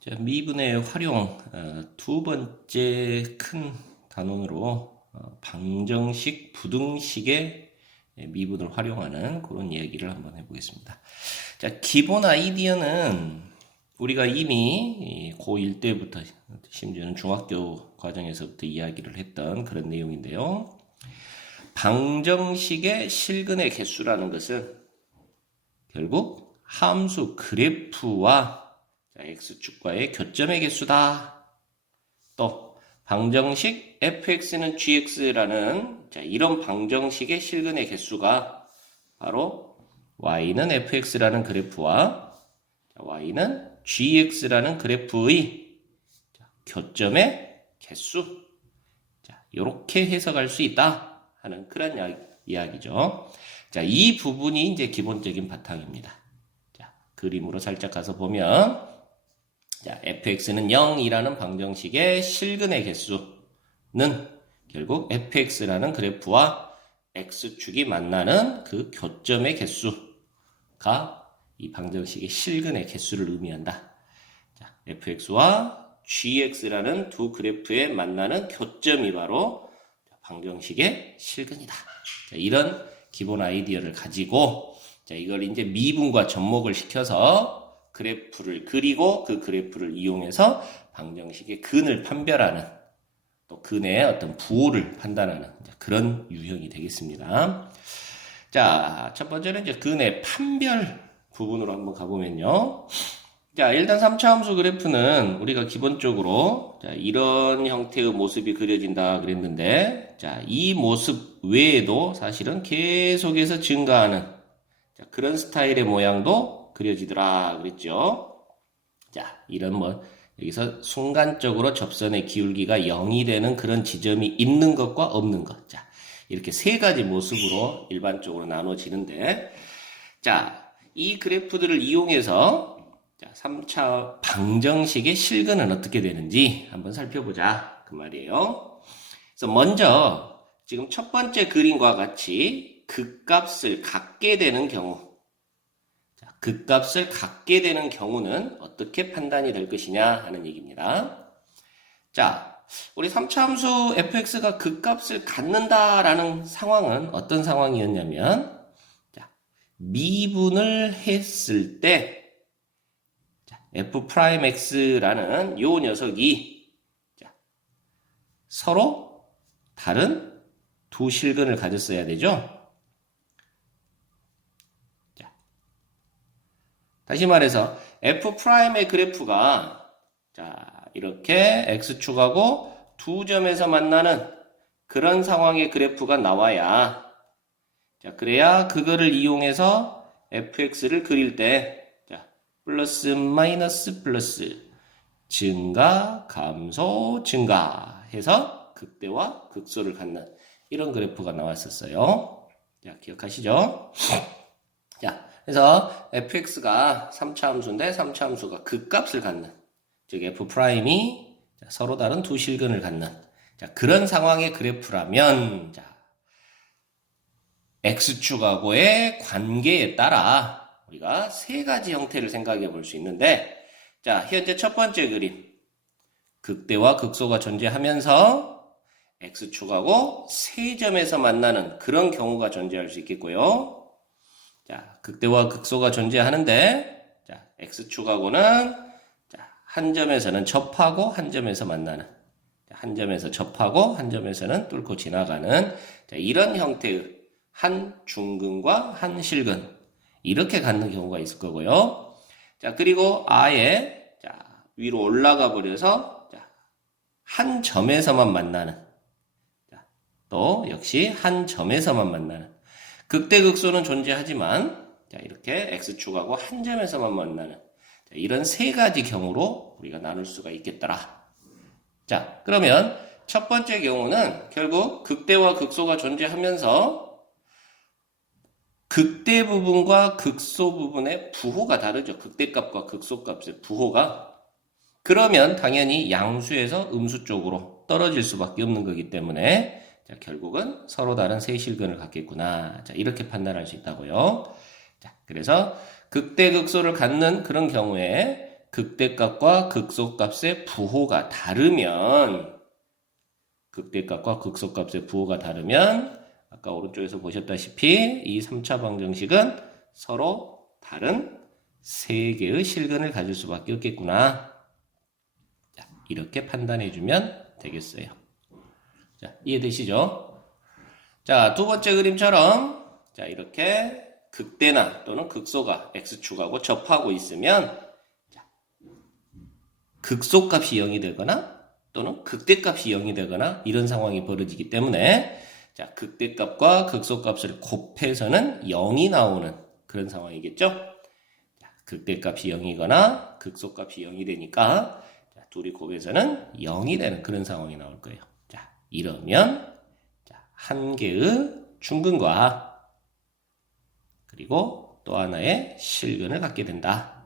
자, 미분의 활용 두 번째 큰 단원으로 방정식, 부등식의 미분을 활용하는 그런 이야기를 한번 해보겠습니다. 자, 기본 아이디어는 우리가 이미 고1 때부터 심지어는 중학교 과정에서부터 이야기를 했던 그런 내용인데요. 방정식의 실근의 개수라는 것은 결국 함수 그래프와 x축과의 교점의 개수다. 또 방정식 fx는 gx라는 이런 방정식의 실근의 개수가 바로 y는 fx라는 그래프와 y는 gx라는 그래프의 교점의 개수. 이렇게 해석할 수 있다 하는 그런 이야기죠. 자, 이 부분이 이제 기본적인 바탕입니다. 자, 그림으로 살짝 가서 보면, 자, fx는 0이라는 방정식의 실근의 개수는 결국 fx라는 그래프와 x축이 만나는 그 교점의 개수가 이 방정식의 실근의 개수를 의미한다. 자, fx와 gx라는 두 그래프에 만나는 교점이 바로 방정식의 실근이다. 자, 이런 기본 아이디어를 가지고 이걸 이제 미분과 접목을 시켜서 그래프를 그리고 그 그래프를 이용해서 방정식의 근을 판별하는 또 근의 어떤 부호를 판단하는 그런 유형이 되겠습니다. 자, 첫 번째는 이제 근의 판별 부분으로 한번 가보면요. 자, 일단 3차 함수 그래프는 우리가 기본적으로 이런 형태의 모습이 그려진다 그랬는데, 자, 이 모습 외에도 사실은 계속해서 증가하는 그런 스타일의 모양도 그려지더라 그랬죠. 자, 이런 여기서 순간적으로 접선의 기울기가 0이 되는 그런 지점이 있는 것과 없는 것. 자, 이렇게 세 가지 모습으로 일반적으로 나눠지는데, 자, 이 그래프들을 이용해서 3차 방정식의 실근은 어떻게 되는지 한번 살펴보자 그 말이에요. 그래서 먼저 지금 첫 번째 그림과 같이 극값을 갖게 되는 경우, 극값을 갖게 되는 경우는 어떻게 판단이 될 것이냐 하는 얘기입니다. 자, 우리 3차 함수 fx가 극값을 갖는다라는 상황은 어떤 상황이었냐면, 자, 미분을 했을 때 f'x라는 요 녀석이 서로 다른 두 실근을 가졌어야 되죠. 자, 다시 말해서 f'의 그래프가 이렇게 x축하고 두 점에서 만나는 그런 상황의 그래프가 나와야 그래야 그거를 이용해서 fx를 그릴 때 플러스 마이너스 플러스 증가 감소 증가 해서 극대와 극소를 갖는 이런 그래프가 나왔었어요. 자, 기억하시죠? 자, 그래서 fx가 3차 함수인데 3차 함수가 극값을 갖는, 즉 f'이 서로 다른 두 실근을 갖는 그런 상황의 그래프라면 x축하고의 관계에 따라 우리가 세 가지 형태를 생각해 볼 수 있는데, 자, 현재 첫 번째 그림. 극대와 극소가 존재하면서 x축하고 세 점에서 만나는 그런 경우가 존재할 수 있겠고요. 자, 극대와 극소가 존재하는데, 자, x축하고는 한 점에서는 접하고 한 점에서 만나는, 한 점에서 접하고 한 점에서는 뚫고 지나가는 이런 형태의 한 중근과 한 실근. 이렇게 갖는 경우가 있을 거고요. 자, 그리고 아예 위로 올라가 버려서 한 점에서만 만나는, 또 역시 한 점에서만 만나는, 극대극소는 존재하지만 이렇게 x축하고 한 점에서만 만나는 이런 세 가지 경우로 우리가 나눌 수가 있겠더라. 자, 그러면 첫 번째 경우는 결국 극대와 극소가 존재하면서 극대 부분과 극소 부분의 부호가 다르죠. 극대값과 극소값의 부호가. 그러면 당연히 양수에서 음수 쪽으로 떨어질 수밖에 없는 거기 때문에 결국은 서로 다른 세 실근을 갖겠구나. 이렇게 판단할 수 있다고요. 자, 그래서 극대 극소를 갖는 그런 경우에 극대값과 극소값의 부호가 다르면 아까 오른쪽에서 보셨다시피 이 3차 방정식은 서로 다른 세 개의 실근을 가질 수밖에 없겠구나. 자, 이렇게 판단해주면 되겠어요. 자, 이해되시죠? 자, 두 번째 그림처럼 자, 이렇게 극대나 또는 극소가 x축하고 접하고 있으면 자, 극소값이 0이 되거나 또는 극대값이 0이 되거나 이런 상황이 벌어지기 때문에 자, 극대값과 극소값을 곱해서는 0이 나오는 그런 상황이겠죠? 자, 극대값이 0이거나 극소값이 0이 되니까 자, 둘이 곱해서는 0이 되는 그런 상황이 나올 거예요. 자, 이러면 자, 한 개의 중근과 그리고 또 하나의 실근을 갖게 된다.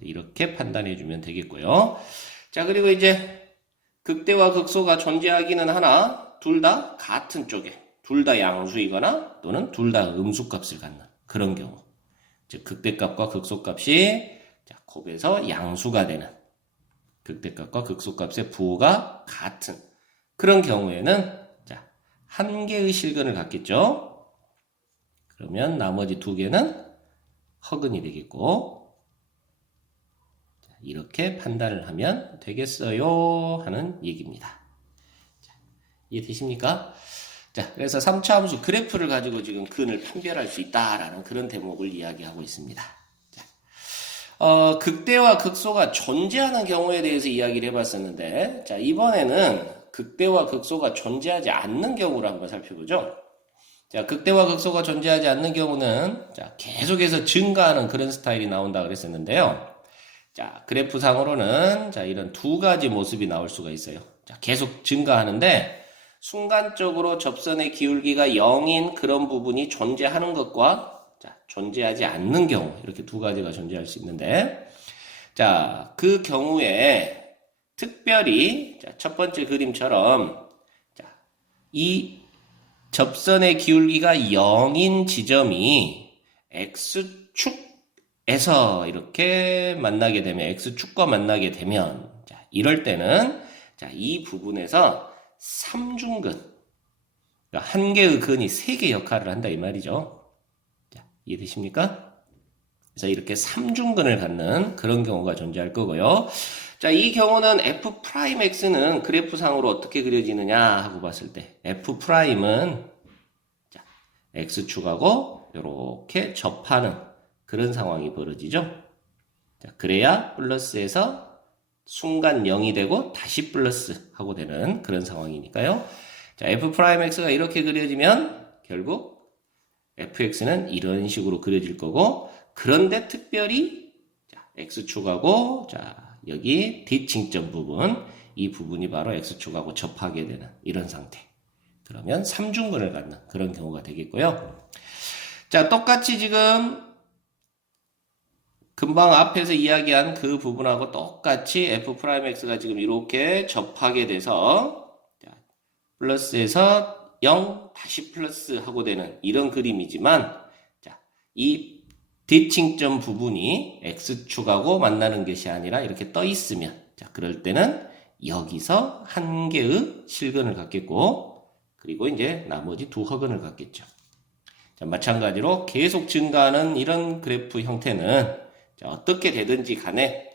이렇게 판단해 주면 되겠고요. 자, 그리고 이제 극대와 극소가 존재하기는 하나 둘 다 같은 쪽에 둘 다 양수이거나 또는 둘 다 음수값을 갖는 그런 경우 즉 극대값과 극소값이 자, 곱해서 양수가 되는 극대값과 극소값의 부호가 같은 그런 경우에는 자, 한 개의 실근을 갖겠죠. 그러면 나머지 두 개는 허근이 되겠고 이렇게 판단을 하면 되겠어요 하는 얘기입니다. 자, 이해되십니까? 자, 그래서 3차 함수 그래프를 가지고 지금 근을 판별할 수 있다라는 그런 대목을 이야기하고 있습니다. 자, 극대와 극소가 존재하는 경우에 대해서 이야기를 해봤었는데 자, 이번에는 극대와 극소가 존재하지 않는 경우를 한번 살펴보죠. 자, 극대와 극소가 존재하지 않는 경우는 자, 계속해서 증가하는 그런 스타일이 나온다 그랬었는데요. 자, 그래프상으로는 자, 이런 두 가지 모습이 나올 수가 있어요. 자, 계속 증가하는데 순간적으로 접선의 기울기가 0인 그런 부분이 존재하는 것과 자, 존재하지 않는 경우 이렇게 두 가지가 존재할 수 있는데 자, 그 경우에 특별히 자, 첫 번째 그림처럼 자, 이 접선의 기울기가 0인 지점이 x축 에서 이렇게 만나게 되면 x축과 만나게 되면 자, 이럴 때는 자, 이 부분에서 삼중근 그러니까 한 개의 근이 세 개 역할을 한다 이 말이죠. 자, 이해되십니까? 그래서 이렇게 삼중근을 갖는 그런 경우가 존재할 거고요. 자, 이 경우는 f'x는 그래프상으로 어떻게 그려지느냐 하고 봤을 때 f'은 자, x축하고 이렇게 접하는 그런 상황이 벌어지죠. 자, 그래야 플러스에서 순간 0이 되고 다시 플러스 하고 되는 그런 상황이니까요. 자, f'x가 이렇게 그려지면 결국 fx는 이런 식으로 그려질 거고 그런데 특별히 자, x축하고 자, 여기 뒷칭점 부분 이 부분이 바로 x축하고 접하게 되는 이런 상태. 그러면 삼중근을 갖는 그런 경우가 되겠고요. 자, 똑같이 지금 금방 앞에서 이야기한 그 부분하고 똑같이 f'x가 지금 이렇게 접하게 돼서 자, 플러스에서 0 다시 플러스 하고 되는 이런 그림이지만 자, 이 뒷칭점 부분이 x축하고 만나는 것이 아니라 이렇게 떠 있으면 자, 그럴 때는 여기서 한 개의 실근을 갖겠고 그리고 이제 나머지 두 허근을 갖겠죠. 자, 마찬가지로 계속 증가하는 이런 그래프 형태는 자, 어떻게 되든지 간에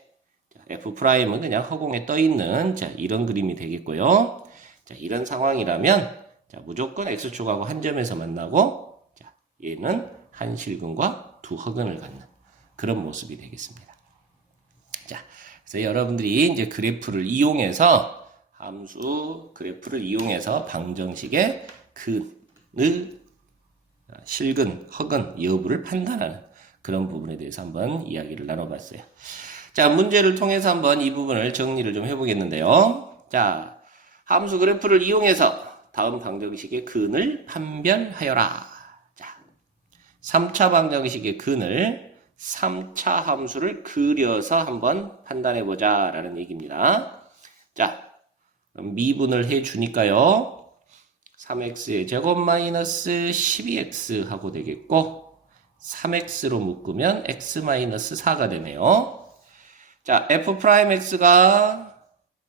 자, f'은 그냥 허공에 떠 있는 자, 이런 그림이 되겠고요. 자, 이런 상황이라면 자, 무조건 x축하고 한 점에서 만나고 자, 얘는 한 실근과 두 허근을 갖는 그런 모습이 되겠습니다. 자, 그래서 여러분들이 이제 그래프를 이용해서 함수 그래프를 이용해서 방정식의 근의 실근, 허근 여부를 판단하는 그런 부분에 대해서 한번 이야기를 나눠봤어요. 자, 문제를 통해서 한번 이 부분을 정리를 좀 해보겠는데요. 자, 함수 그래프를 이용해서 다음 방정식의 근을 판별하여라. 자, 3차 방정식의 근을 3차 함수를 그려서 한번 판단해보자 라는 얘기입니다. 자, 그럼 미분을 해주니까요. 3x의 제곱 마이너스 12x 하고 되겠고 3x로 묶으면 x-4가 되네요. 자, f'x가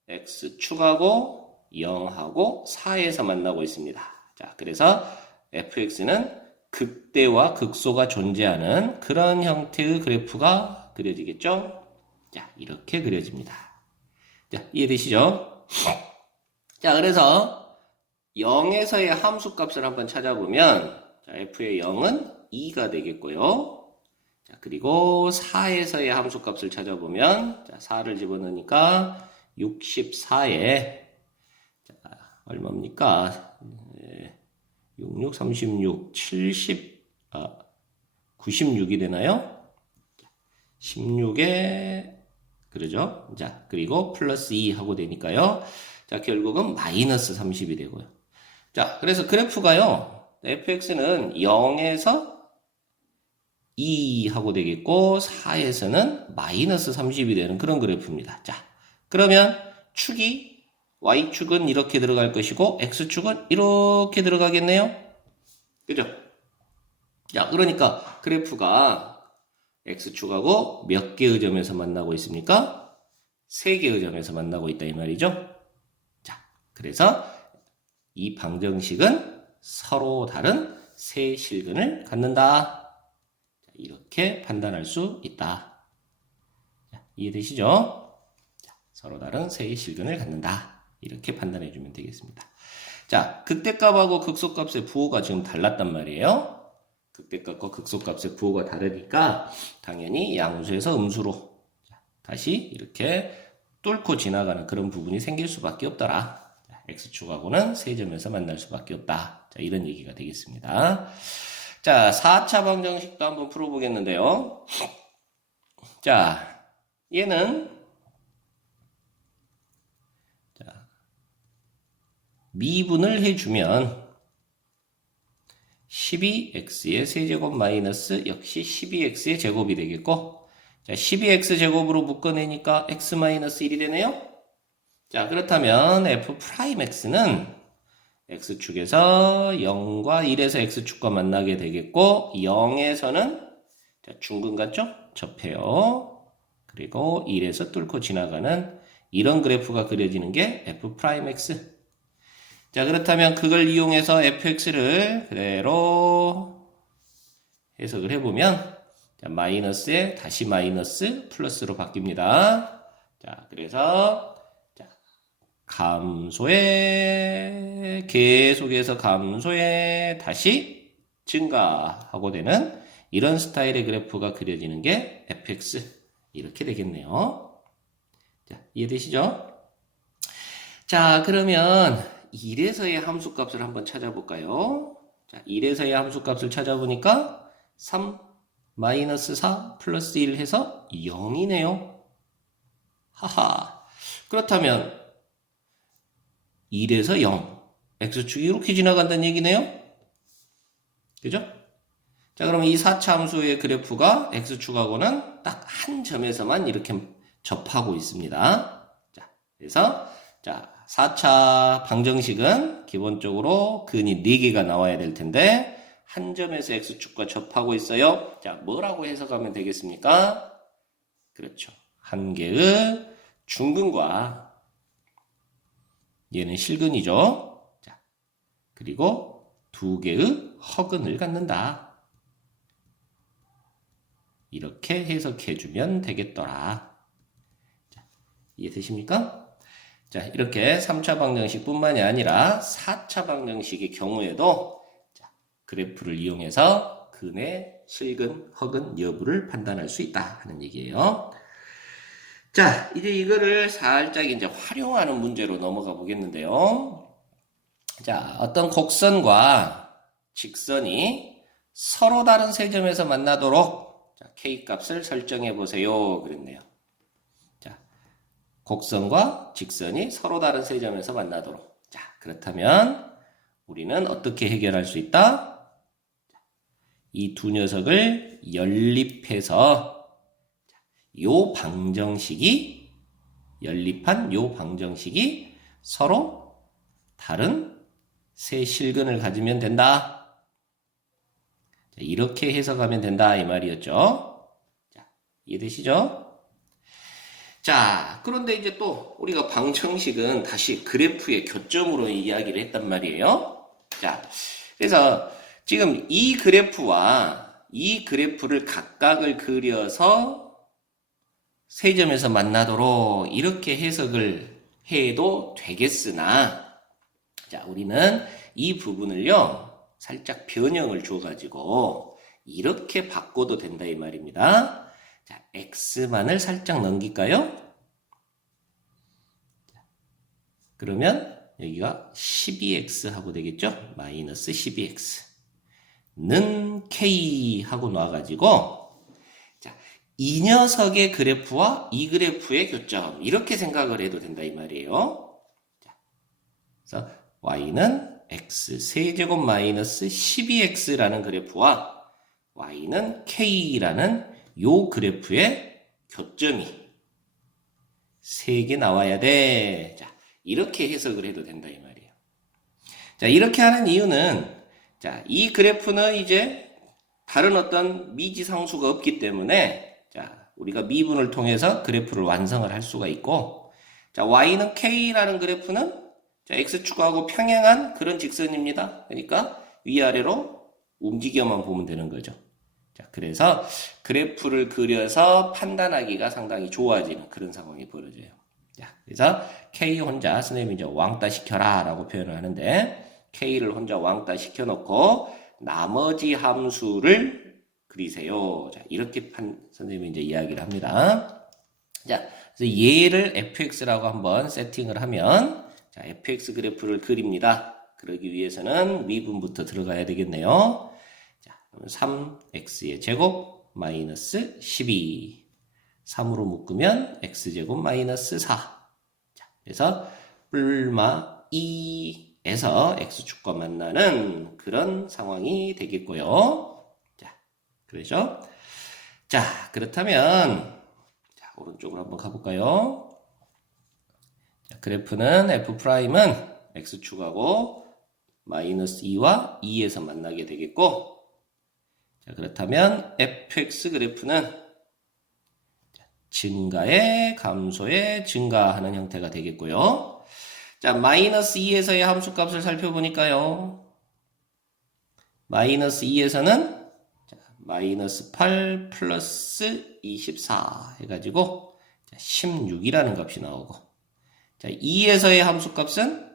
x축하고 0하고 4에서 만나고 있습니다. 자, 그래서 fx는 극대와 극소가 존재하는 그런 형태의 그래프가 그려지겠죠? 자, 이렇게 그려집니다. 자, 이해되시죠? 자, 그래서 0에서의 함수값을 한번 찾아보면, 자, f의 0은 2가 되겠고요. 자, 그리고 4에서의 함수값을 찾아보면, 자, 4를 집어넣으니까 64에, 자, 얼마입니까? 66, 36, 70, 96이 되나요? 16에, 그러죠? 자, 그리고 플러스 2 하고 되니까요. 자, 결국은 마이너스 30이 되고요. 자, 그래서 그래프가요, fx는 0에서 2 하고 되겠고, 4에서는 마이너스 30이 되는 그런 그래프입니다. 자, 그러면 축이 y축은 이렇게 들어갈 것이고 x축은 이렇게 들어가겠네요. 그죠? 자, 그러니까 그래프가 x축하고 몇 개의 점에서 만나고 있습니까? 3개의 점에서 만나고 있다 이 말이죠. 자, 그래서 이 방정식은 서로 다른 세 실근을 갖는다. 자, 이렇게 판단할 수 있다. 자, 이해되시죠? 자, 서로 다른 세 실근을 갖는다. 이렇게 판단해 주면 되겠습니다. 자, 극대값하고 극소값의 부호가 지금 달랐단 말이에요. 극대값과 극소값의 부호가 다르니까 당연히 양수에서 음수로 다시 이렇게 뚫고 지나가는 그런 부분이 생길 수밖에 없더라. 자, x축하고는 세 점에서 만날 수밖에 없다. 자, 이런 얘기가 되겠습니다. 자, 4차 방정식도 한번 풀어보겠는데요. 자, 얘는 미분을 해주면 12x의 세제곱 마이너스 역시 12x의 제곱이 되겠고, 자, 12x 제곱으로 묶어내니까 x 마이너스 1이 되네요. 자, 그렇다면 f'x는 x축에서 0과 1에서 x축과 만나게 되겠고, 0에서는 자, 중근 같죠? 접해요. 그리고 1에서 뚫고 지나가는 이런 그래프가 그려지는 게 f'x. 자, 그렇다면 그걸 이용해서 fx를 그대로 해석을 해보면, 자, 마이너스에 다시 마이너스 플러스로 바뀝니다. 자, 그래서, 자, 감소에, 계속해서 감소에 다시 증가하고 되는 이런 스타일의 그래프가 그려지는 게 fx. 이렇게 되겠네요. 자, 이해되시죠? 자, 그러면 1에서의 함수값을 한번 찾아볼까요? 자, 1에서의 함수값을 찾아보니까 3, 마이너스 4, 플러스 1 해서 0이네요. 하하. 그렇다면 1에서 0, x축이 이렇게 지나간다는 얘기네요. 그죠? 자, 그럼 이 4차 함수의 그래프가 x축하고는 딱 한 점에서만 이렇게 접하고 있습니다. 자, 그래서 자, 4차 방정식은 기본적으로 근이 4개가 나와야 될 텐데 한 점에서 x축과 접하고 있어요. 자, 뭐라고 해석하면 되겠습니까? 그렇죠. 한 개의 중근과 얘는 실근이죠. 자, 그리고 2개의 허근을 갖는다. 이렇게 해석해주면 되겠더라. 자, 이해되십니까? 자, 이렇게 3차 방정식 뿐만이 아니라 4차 방정식의 경우에도 자, 그래프를 이용해서 근의 실근, 허근 여부를 판단할 수 있다 하는 얘기예요. 자, 이제 이거를 살짝 이제 활용하는 문제로 넘어가 보겠는데요. 자, 어떤 곡선과 직선이 서로 다른 세 점에서 만나도록 자, K 값을 설정해 보세요. 그랬네요. 자, 곡선과 직선이 서로 다른 세 점에서 만나도록. 자, 그렇다면 우리는 어떻게 해결할 수 있다? 이 두 녀석을 연립해서 요 방정식이 연립한 요 방정식이 서로 다른 세 실근을 가지면 된다. 이렇게 해석하면 된다 이 말이었죠. 자, 이해되시죠? 자, 그런데 이제 또 우리가 방정식은 다시 그래프의 교점으로 이야기를 했단 말이에요. 자, 그래서 지금 이 그래프와 이 그래프를 각각을 그려서 세 점에서 만나도록 이렇게 해석을 해도 되겠으나, 자, 우리는 이 부분을요, 살짝 변형을 줘가지고 이렇게 바꿔도 된다 이 말입니다. 자, x만을 살짝 넘길까요? 그러면 여기가 12x 하고 되겠죠? 마이너스 12x는 k 하고 놔가지고, 자, 이 녀석의 그래프와 이 그래프의 교점 이렇게 생각을 해도 된다 이 말이에요. 자, 그래서 y는 x 세제곱 마이너스 12x라는 그래프와 y는 k라는 요 그래프의 교점이 3개 나와야 돼. 자, 이렇게 해석을 해도 된다 이 말이에요. 자, 이렇게 하는 이유는, 자, 이 그래프는 이제 다른 어떤 미지상수가 없기 때문에, 자, 우리가 미분을 통해서 그래프를 완성을 할 수가 있고, 자, y는 k라는 그래프는, 자, x축하고 평행한 그런 직선입니다. 그러니까 위아래로 움직여만 보면 되는 거죠. 자, 그래서 그래프를 그려서 판단하기가 상당히 좋아지는 그런 상황이 벌어져요. 자, 그래서 K 혼자 선생님이 이제 왕따 시켜라 라고 표현을 하는데, K를 혼자 왕따 시켜놓고 나머지 함수를 그리세요. 자, 이렇게 선생님이 이제 이야기를 합니다. 자, 그래서 얘를 fx라고 한번 세팅을 하면, 자, fx 그래프를 그립니다. 그러기 위해서는 미분부터 들어가야 되겠네요. 3x의 제곱 마이너스 12 3으로 묶으면 x제곱 마이너스 4. 자, 그래서 뿔마 2에서 x축과 만나는 그런 상황이 되겠고요. 자, 그렇죠? 자, 그렇다면 자, 오른쪽으로 한번 가볼까요? 자, 그래프는 f'은 x축하고 마이너스 2와 2에서 만나게 되겠고, 자, 그렇다면 fx 그래프는 증가에 감소에 증가하는 형태가 되겠고요. 자, 마이너스 2에서의 함수값을 살펴보니까요. 마이너스 2에서는 마이너스 8 플러스 24 해가지고 16이라는 값이 나오고, 자, 2에서의 함수값은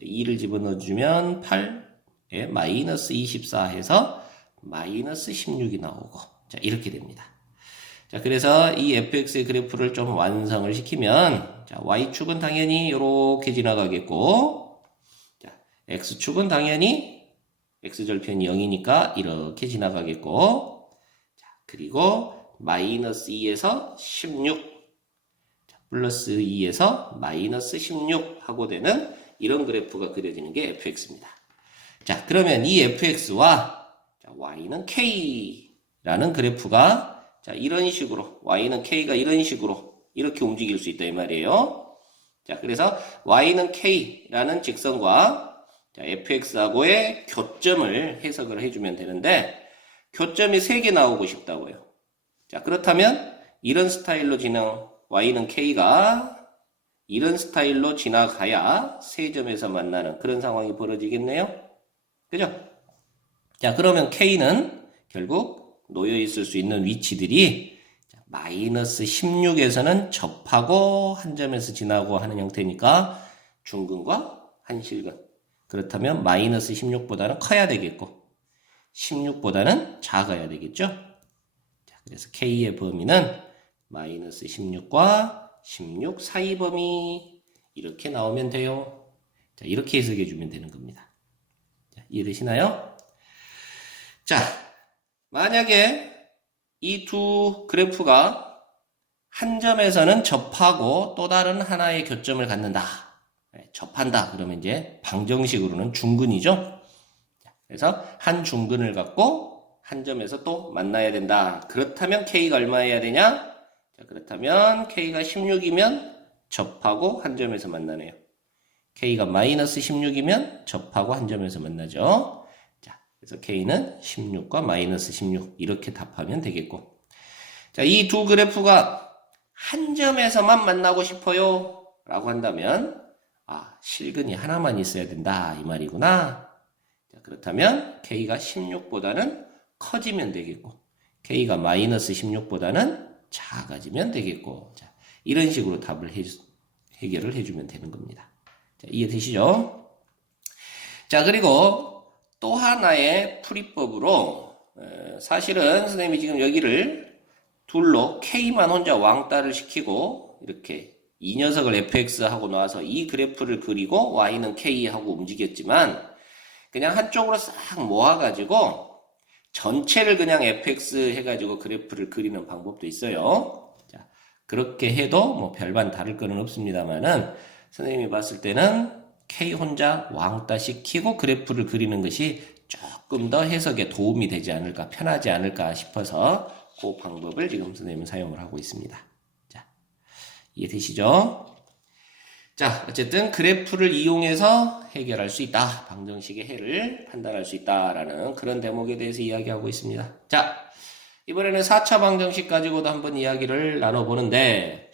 2를 집어넣어주면 8에 마이너스 24 해서 마이너스 16이 나오고, 자, 이렇게 됩니다. 자, 그래서 이 fx의 그래프를 좀 완성을 시키면, 자, y축은 당연히 이렇게 지나가겠고, 자, x축은 당연히 x절편이 0이니까 이렇게 지나가겠고, 자, 그리고 마이너스 2에서 16, 자, 플러스 2에서 마이너스 16 하고 되는 이런 그래프가 그려지는 게 fx입니다. 자, 그러면 이 fx와 y는 k라는 그래프가, 자, 이런 식으로, y는 k가 이런 식으로 이렇게 움직일 수 있다 이 말이에요. 자, 그래서 y는 k라는 직선과, 자, fx하고의 교점을 해석을 해주면 되는데, 교점이 3개 나오고 싶다고요. 자, 그렇다면 이런 스타일로 y는 k가 이런 스타일로 지나가야 3점에서 만나는 그런 상황이 벌어지겠네요. 그죠? 자, 그러면 K는 결국 놓여 있을 수 있는 위치들이 마이너스 16에서는 접하고 한 점에서 지나고 하는 형태니까 중근과 한실근. 그렇다면 마이너스 16보다는 커야 되겠고 16보다는 작아야 되겠죠. 자, 그래서 K의 범위는 마이너스 16과 16 사이 범위 이렇게 나오면 돼요. 자, 이렇게 해석해 주면 되는 겁니다. 자, 이해되시나요? 자, 만약에 이 두 그래프가 한 점에서는 접하고 또 다른 하나의 교점을 갖는다. 접한다. 그러면 이제 방정식으로는 중근이죠. 그래서 한 중근을 갖고 한 점에서 또 만나야 된다. 그렇다면 K가 얼마여야 되냐? 자, 그렇다면 K가 16이면 접하고 한 점에서 만나네요. K가 마이너스 16이면 접하고 한 점에서 만나죠. 자, 그래서 K는 16과 마이너스 16 이렇게 답하면 되겠고. 자, 이 두 그래프가 한 점에서만 만나고 싶어요 라고 한다면 실근이 하나만 있어야 된다 이 말이구나. 자, 그렇다면 K가 16보다는 커지면 되겠고 K가 마이너스 16보다는 작아지면 되겠고. 자, 이런 식으로 답을 해결을 해주면 되는 겁니다. 자, 이해되시죠? 자, 그리고 또 하나의 풀이법으로 사실은 선생님이 지금 여기를 둘로 K만 혼자 왕따를 시키고 이렇게 이 녀석을 fx 하고 나와서 이 그래프를 그리고 y는 k 하고 움직였지만 그냥 한쪽으로 싹 모아가지고 전체를 그냥 fx 해가지고 그래프를 그리는 방법도 있어요. 자, 그렇게 해도 뭐 별반 다를 거는 없습니다만은 선생님이 봤을 때는 k 혼자 왕따 시키고 그래프를 그리는 것이 조금 더 해석에 도움이 되지 않을까, 편하지 않을까 싶어서 그 방법을 지금 선생님은 사용을 하고 있습니다. 자, 이해되시죠? 자, 어쨌든 그래프를 이용해서 해결할 수 있다. 방정식의 해를 판단할 수 있다라는 그런 대목에 대해서 이야기하고 있습니다. 자, 이번에는 4차 방정식 가지고도 한번 이야기를 나눠보는데,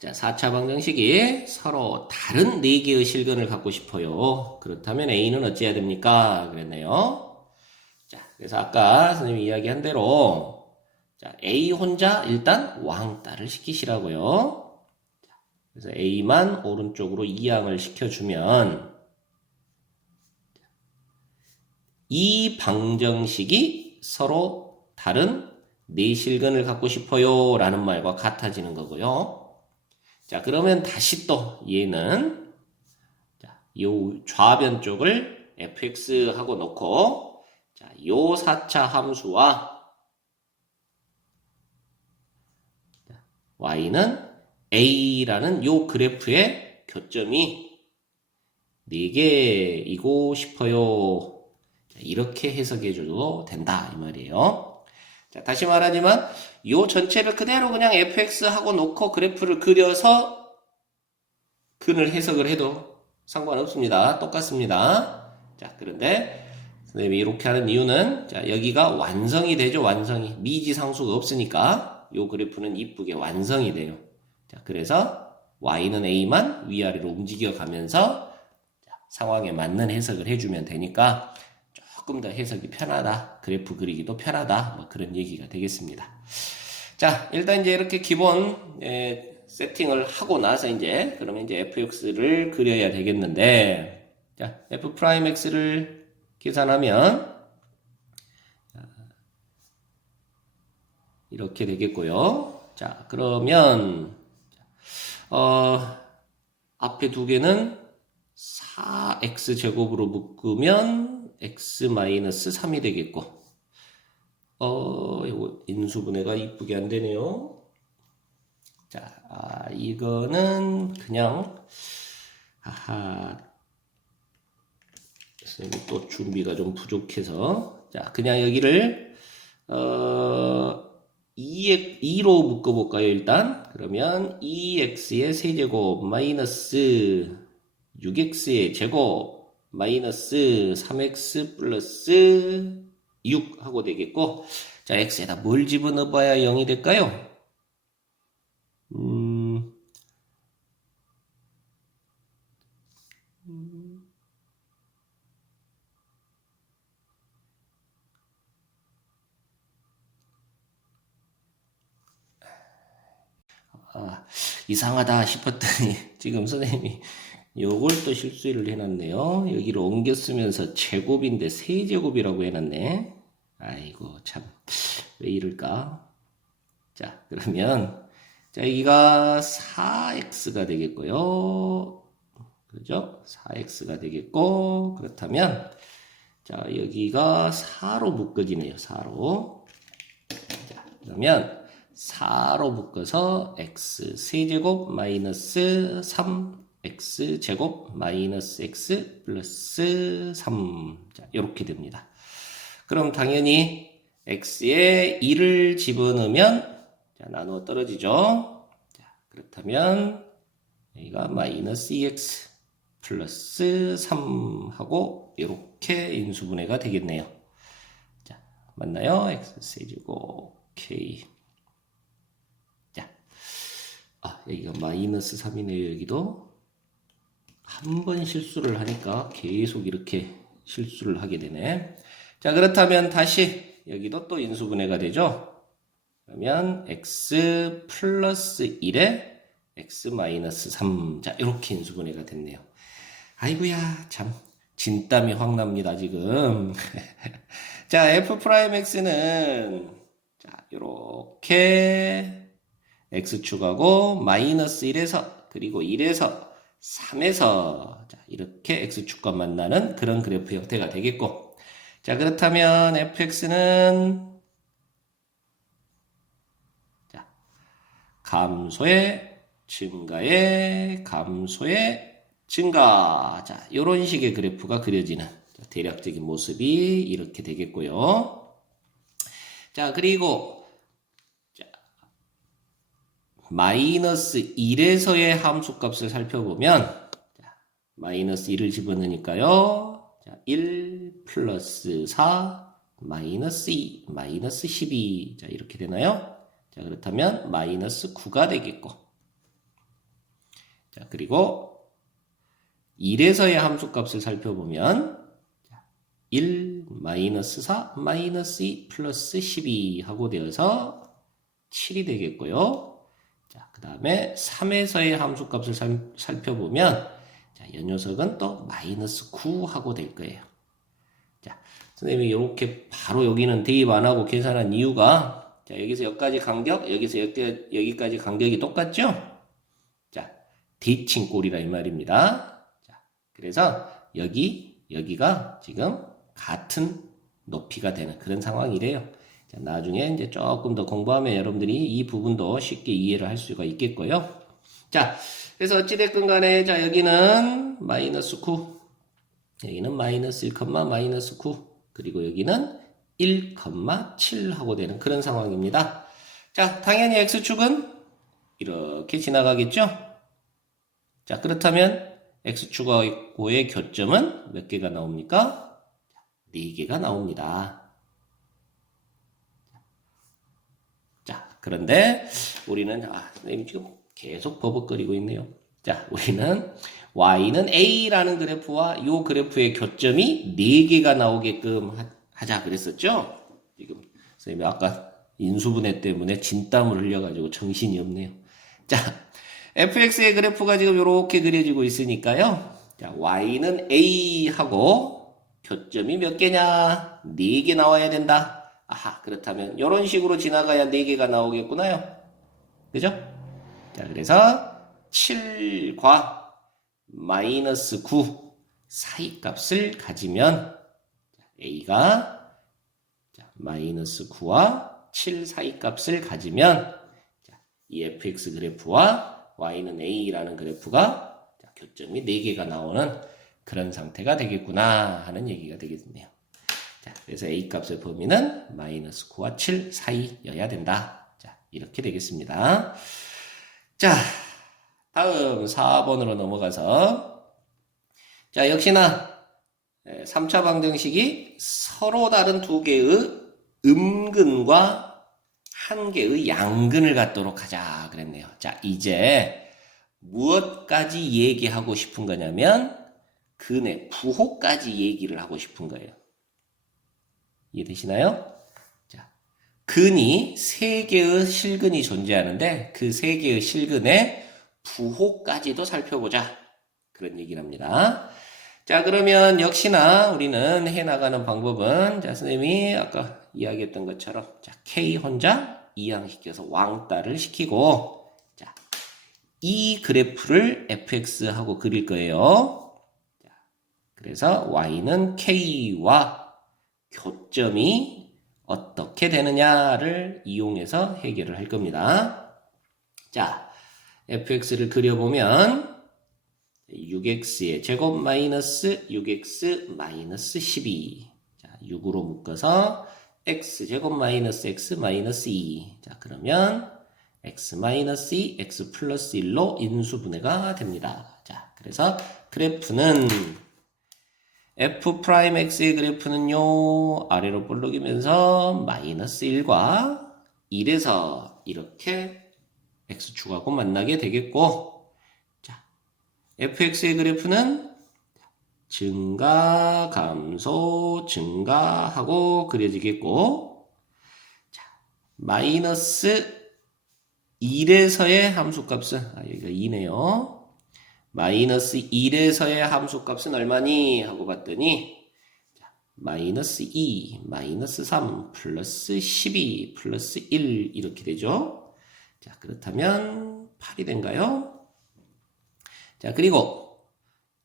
자, 4차 방정식이 서로 다른 4개의 실근을 갖고 싶어요. 그렇다면 A는 어찌해야 됩니까? 그랬네요. 자, 그래서 아까 선생님이 이야기한 대로 자, A 혼자 일단 왕따를 시키시라고요. 그래서 A만 오른쪽으로 이항을 시켜주면 이 방정식이 서로 다른 4실근을 갖고 싶어요 라는 말과 같아지는 거고요. 자, 그러면 다시 또 얘는 자, 요 좌변 쪽을 fx 하고 놓고 자, 요 4차 함수와 y는 a라는 요 그래프의 교점이 4개이고 싶어요. 자, 이렇게 해석해줘도 된다 이 말이에요. 자, 다시 말하지만 요 전체를 그대로 그냥 fx 하고 놓고 그래프를 그려서 근을 해석을 해도 상관없습니다. 똑같습니다. 자, 그런데 선생님이 이렇게 하는 이유는 자, 여기가 완성이 되죠. 완성이. 미지상수가 없으니까 요 그래프는 이쁘게 완성이 돼요. 자, 그래서 y는 a만 위아래로 움직여 가면서 상황에 맞는 해석을 해주면 되니까 조금 더 해석이 편하다. 그래프 그리기도 편하다. 뭐 그런 얘기가 되겠습니다. 자, 일단 이제 이렇게 기본 세팅을 하고 나서 이제 그러면 이제 fx를 그려야 되겠는데 자, f'x를 계산하면 이렇게 되겠고요. 자, 그러면 앞에 두 개는 4x제곱으로 묶으면 x-3이 되겠고 이거 인수분해가 이쁘게 안 되네요. 자, 이거는 그냥 선생님이 또 준비가 좀 부족해서 자, 그냥 여기를 2로 묶어볼까요, 일단? 그러면 2x의 세제곱 마이너스 6x의 제곱 마이너스 3x 플러스 6 하고 되겠고 자, x에다 뭘 집어넣어봐야 0이 될까요? 이상하다 싶었더니 지금 선생님이 요걸 또 실수를 해놨네요. 여기를 옮겨 쓰면서 제곱인데 세제곱이라고 해놨네. 아이고 참 왜 이럴까? 자, 그러면 자, 여기가 4x가 되겠고요. 그죠? 4x가 되겠고 그렇다면 자, 여기가 4로 묶어지네요. 4로. 자, 그러면 4로 묶어서 x 세제곱 마이너스 3x 제곱 마이너스 x 플러스 3. 자, 이렇게 됩니다. 그럼 당연히 x에 1을 집어넣으면 자, 나누어 떨어지죠. 자, 그렇다면 여기가 마이너스 2x 플러스 3하고 이렇게 인수분해가 되겠네요. 자, 맞나요? x 세제곱 k. 자, 여기가 마이너스 3이네요. 여기도 한 번 실수를 하니까 계속 이렇게 실수를 하게 되네. 자, 그렇다면 다시 여기도 또 인수분해가 되죠. 그러면 x 플러스 1에 x 마이너스 3. 자, 이렇게 인수분해가 됐네요. 아이고야, 참 진땀이 확 납니다, 지금. 자, f 프라임 x는 자, 요렇게 x축하고 마이너스 1에서 그리고 1에서 3에서 자, 이렇게 x축과 만나는 그런 그래프 형태가 되겠고, 자, 그렇다면 fx는 자, 감소의 증가의 감소의 증가. 자, 요런 식의 그래프가 그려지는 대략적인 모습이 이렇게 되겠고요. 자, 그리고 자, 마이너스 1에서의 함수값을 살펴보면 자, 마이너스 1을 집어넣으니까요. 자, 1 플러스 4 마이너스 2 마이너스 12. 자, 이렇게 되나요? 자, 그렇다면 마이너스 9가 되겠고, 자, 그리고 1에서의 함수값을 살펴보면 1 마이너스 4 마이너스 2 플러스 12 하고 되어서 7이 되겠고요. 자, 그 다음에 3에서의 함수값을 살펴보면 자, 이 녀석은 또 마이너스 9 하고 될 거예요. 자, 선생님이 이렇게 바로 여기는 대입 안 하고 계산한 이유가 자, 여기서 여기까지 간격, 여기서 여기까지 간격이 똑같죠? 자, 대칭 꼴이라 이 말입니다. 자, 그래서 여기가 지금 같은 높이가 되는 그런 상황이래요. 자, 나중에 이제 조금 더 공부하면 여러분들이 이 부분도 쉽게 이해를 할 수가 있겠고요. 자, 그래서 어찌됐건 간에 자, 여기는 마이너스 9, 여기는 마이너스 1, 마이너스 9, 그리고 여기는 1,7 하고 되는 그런 상황입니다. 자, 당연히 x축은 이렇게 지나가겠죠? 자, 그렇다면 x축하고의 교점은 몇 개가 나옵니까? 4개가 나옵니다. 자, 그런데 우리는 선생님 지금 계속 버벅거리고 있네요. 자, 우리는 y는 a라는 그래프와 이 그래프의 교점이 4개가 나오게끔 하자 그랬었죠? 지금 선생님이 아까 인수분해 때문에 진땀을 흘려가지고 정신이 없네요. 자, fx의 그래프가 지금 이렇게 그려지고 있으니까요. 자, y는 a하고 교점이 몇 개냐? 4개 나와야 된다. 아하, 그렇다면 이런 식으로 지나가야 4개가 나오겠구나요. 그죠? 자, 그래서 7과 마이너스 9 사이 값을 가지면 a가 마이너스 9와 7 사이 값을 가지면 이 fx 그래프와 y는 a라는 그래프가 교점이 4개가 나오는 그런 상태가 되겠구나 하는 얘기가 되겠네요. 자, 그래서 a 값의 범위는 마이너스 9와 7 사이여야 된다. 자, 이렇게 되겠습니다. 자, 다음 4번으로 넘어가서 자, 역시나 3차 방정식이 서로 다른 두 개의 음근과 한 개의 양근을 갖도록 하자 그랬네요. 자, 이제 무엇까지 얘기하고 싶은 거냐면 근의 부호까지 얘기를 하고 싶은 거예요. 이해되시나요? 자, 근이 3개의 실근이 존재하는데 그 3개의 실근의 부호까지도 살펴보자. 그런 얘기를 합니다. 자, 그러면 역시나 우리는 해나가는 방법은 자, 선생님이 아까 이야기했던 것처럼 자, K 혼자 이항시켜서 왕따를 시키고 자, 이 그래프를 fx하고 그릴 거예요. 자, 그래서 y는 K와 교점이 어떻게 되느냐를 이용해서 해결을 할 겁니다. 자, fx를 그려보면 6x의 제곱 마이너스 6x 마이너스 12. 자, 6으로 묶어서 x 제곱 마이너스 x 마이너스 2. 자, 그러면 x 마이너스 2, x 플러스 1로 인수분해가 됩니다. 자, 그래서 그래프는 f'x의 그래프는요, 아래로 볼록이면서 마이너스 1과 1에서 이렇게 x축하고 만나게 되겠고, 자, fx의 그래프는 증가, 감소, 증가하고 그려지겠고, 자, 마이너스 1에서의 함수값은, 여기가 2네요. 마이너스 1에서의 함수값은 얼마니? 하고 봤더니, 마이너스 2, 마이너스 3, 플러스 12, 플러스 1 이렇게 되죠. 자, 그렇다면 8이 된가요? 자, 그리고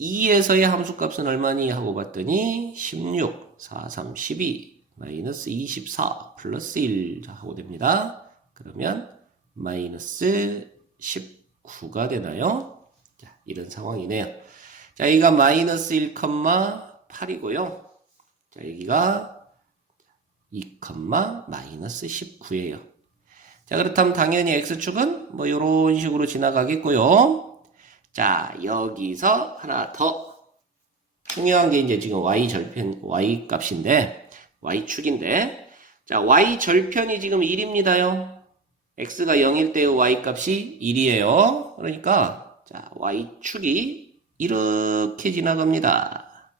2에서의 함수값은 얼마니? 하고 봤더니 16, 4, 3, 12, 마이너스 24, 플러스 1 하고 됩니다. 그러면 마이너스 19가 되나요? 자, 이런 상황이네요. 자, 여기가 마이너스 1,8이고요. 자, 여기가 2, 마이너스 19예요. 자, 그렇다면 당연히 x축은 뭐 이런 식으로 지나가겠고요. 자, 여기서 하나 더 중요한 게 이제 지금 y 값인데, y축인데, 자, y 절편이 지금 1입니다요. x가 0일 때의 y 값이 1이에요. 그러니까 자, y축이 이렇게 지나갑니다.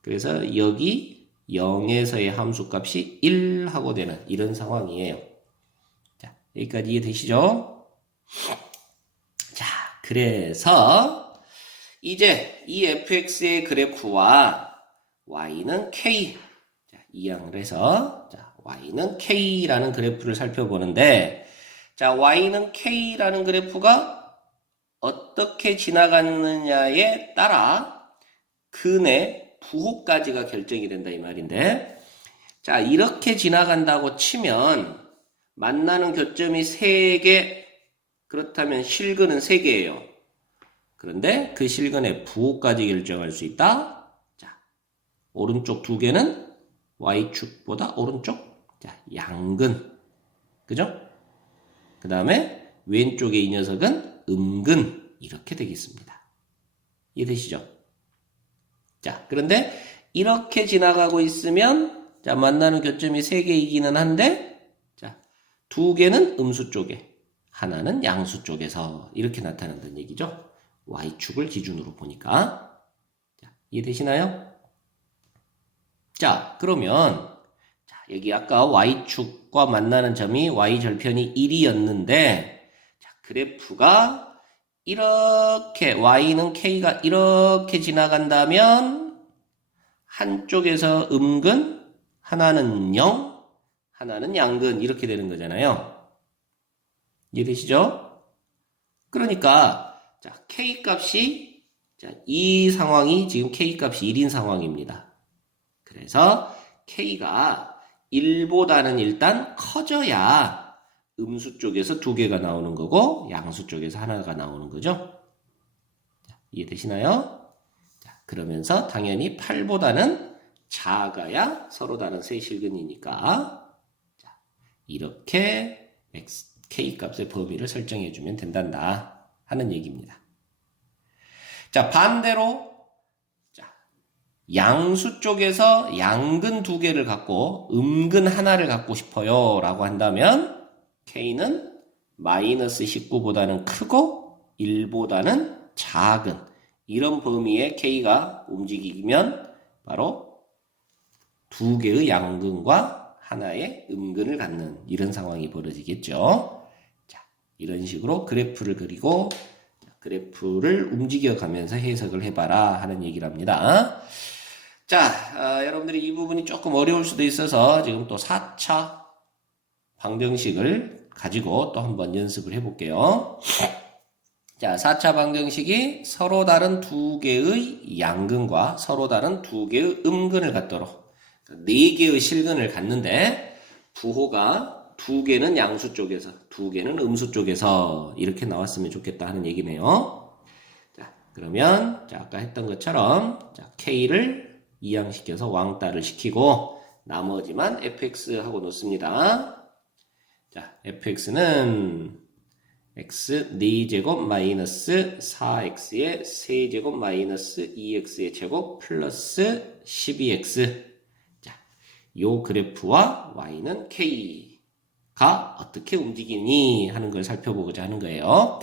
그래서 여기 0에서의 함수값이 1 하고 되는 이런 상황이에요. 자, 여기까지 이해되시죠? 자, 그래서 이제 이 fx의 그래프와 y는 k, 자, 이항을 해서 자, y는 k라는 그래프를 살펴보는데, 자, y는 k라는 그래프가 어떻게 지나가느냐에 따라 근의 부호까지가 결정이 된다 이 말인데, 자, 이렇게 지나간다고 치면 만나는 교점이 3개, 그렇다면 실근은 3개예요. 그런데 그 실근의 부호까지 결정할 수 있다. 자, 오른쪽 2개는 y축보다 오른쪽, 자, 양근, 그죠? 그 다음에 왼쪽의 이 녀석은 음근, 이렇게 되겠습니다. 이해되시죠? 자, 그런데 이렇게 지나가고 있으면, 자, 만나는 교점이 3개이기는 한데, 자, 2개는 음수 쪽에, 하나는 양수 쪽에서 이렇게 나타난다는 얘기죠. y축을 기준으로 보니까. 자, 이해되시나요? 자, 그러면 자, 여기 아까 y축과 만나는 점이 y절편이 1이었는데, 자, 그래프가 이렇게 y는 k가 이렇게 지나간다면 한쪽에서 음근, 하나는 0, 하나는 양근 이렇게 되는 거잖아요. 이해되시죠? 그러니까 자, k 값이 자, 이 상황이 지금 k 값이 1인 상황입니다. 그래서 k가 1보다는 일단 커져야 음수 쪽에서 2개가 나오는 거고 양수 쪽에서 하나가 나오는 거죠. 자, 이해되시나요? 자, 그러면서 당연히 8보다는 작아야 서로 다른 세실근이니까 자, 이렇게 k 값의 범위를 설정해주면 된단다 하는 얘기입니다. 자, 반대로 양수 쪽에서 양근 2개를 갖고 음근 하나를 갖고 싶어요 라고 한다면 k는 마이너스 19보다는 크고 1보다는 작은 이런 범위의 k가 움직이면 바로 2개의 양근과 하나의 음근을 갖는 이런 상황이 벌어지겠죠. 자, 이런 식으로 그래프를 그리고 그래프를 움직여가면서 해석을 해봐라 하는 얘기를 합니다. 자, 여러분들이 이 부분이 조금 어려울 수도 있어서 지금 또 4차 방정식을 가지고 또 한번 연습을 해볼게요. 자, 4차 방정식이 서로 다른 2개의 양근과 서로 다른 2개의 음근을 갖도록 4개의 실근을 갖는데 부호가 2개는 양수 쪽에서 2개는 음수 쪽에서 이렇게 나왔으면 좋겠다 하는 얘기네요. 자, 그러면 자, 아까 했던 것처럼 자, k를 이항시켜서 왕따를 시키고 나머지만 fx하고 놓습니다. 자, fx는 x 4제곱 마이너스 4x의 세제곱 마이너스 2x의 제곱 플러스 12x. 자, 요 그래프와 y는 k가 어떻게 움직이니 하는 걸 살펴보고자 하는 거예요.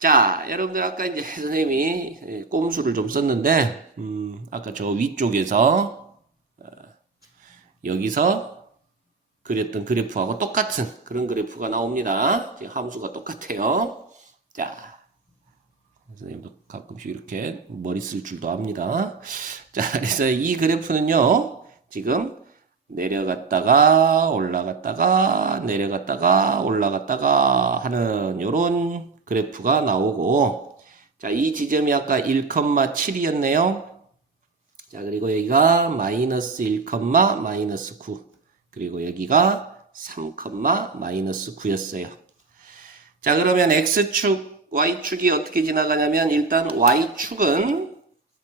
자, 여러분들 아까 이제 선생님이 꼼수를 좀 썼는데, 아까 저 위쪽에서, 여기서 그렸던 그래프하고 똑같은 그런 그래프가 나옵니다. 지금 함수가 똑같아요. 자, 선생님도 가끔씩 이렇게 머리 쓸 줄도 압니다. 자, 그래서 이 그래프는요, 지금 내려갔다가 올라갔다가 내려갔다가 올라갔다가 하는 요런 그래프가 나오고, 자, 이 지점이 아까 1,7이었네요. 자, 그리고 여기가 마이너스 1, 마이너스 9. 그리고 여기가 3, 마이너스 9였어요. 자, 그러면 X축, Y축이 어떻게 지나가냐면, 일단 Y축은,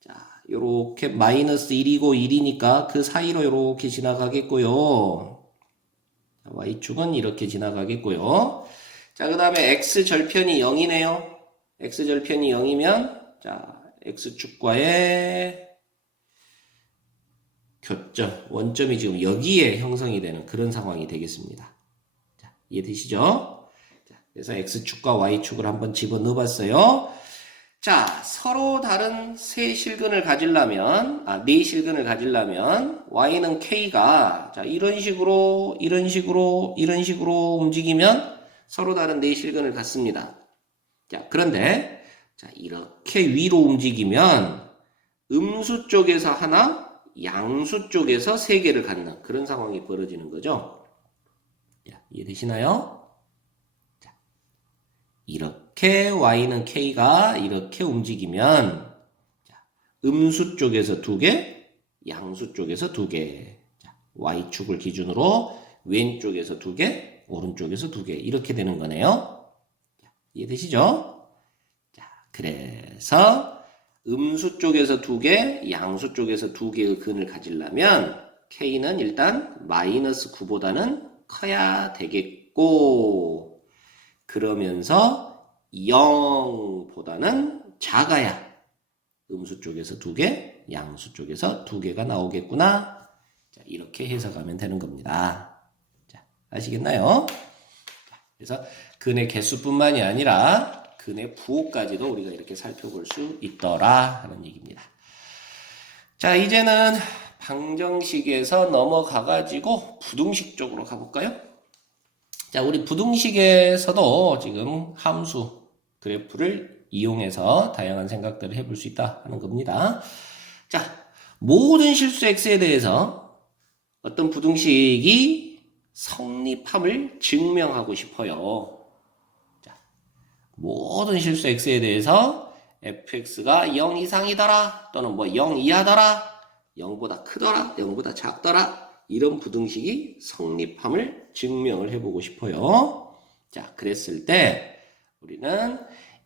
자, 요렇게 마이너스 1이고 1이니까 그 사이로 요렇게 지나가겠고요. Y축은 이렇게 지나가겠고요. 자, 그 다음에 X절편이 0이네요. X절편이 0이면, 자, X축과의 교점, 원점이 지금 여기에 형성이 되는 그런 상황이 되겠습니다. 자, 이해되시죠? 자, 그래서 X축과 Y축을 한번 집어넣어 봤어요. 자, 서로 다른 네 실근을 가지려면 Y는 K가, 자, 이런 식으로 움직이면 서로 다른 네 실근을 갖습니다. 자, 그런데, 자, 이렇게 위로 움직이면 음수 쪽에서 하나, 양수 쪽에서 3개를 갖는 그런 상황이 벌어지는 거죠. 자, 이해되시나요? 자, 이렇게 Y는 K가 이렇게 움직이면, 자, 음수 쪽에서 2개, 양수 쪽에서 2개. 자, Y축을 기준으로 왼쪽에서 2개, 오른쪽에서 2개. 이렇게 되는 거네요. 자, 이해되시죠? 자, 그래서 음수 쪽에서 2개, 양수 쪽에서 2개의 근을 가지려면 K는 일단 마이너스 9보다는 커야 되겠고, 그러면서 0보다는 작아야 음수 쪽에서 2개, 양수 쪽에서 2개가 나오겠구나. 자, 이렇게 해석하면 되는 겁니다. 자, 아시겠나요? 자, 그래서 근의 개수뿐만이 아니라 근의 부호까지도 우리가 이렇게 살펴볼 수 있더라 하는 얘기입니다. 자, 이제는 방정식에서 넘어가가지고 부등식 쪽으로 가볼까요? 자, 우리 부등식에서도 지금 함수 그래프를 이용해서 다양한 생각들을 해볼 수 있다 하는 겁니다. 자, 모든 실수 x에 대해서 어떤 부등식이 성립함을 증명하고 싶어요. 모든 실수 x에 대해서 fx가 0 이상이더라, 또는 뭐 0 이하더라, 0보다 크더라, 0보다 작더라, 이런 부등식이 성립함을 증명을 해보고 싶어요. 자, 그랬을 때 우리는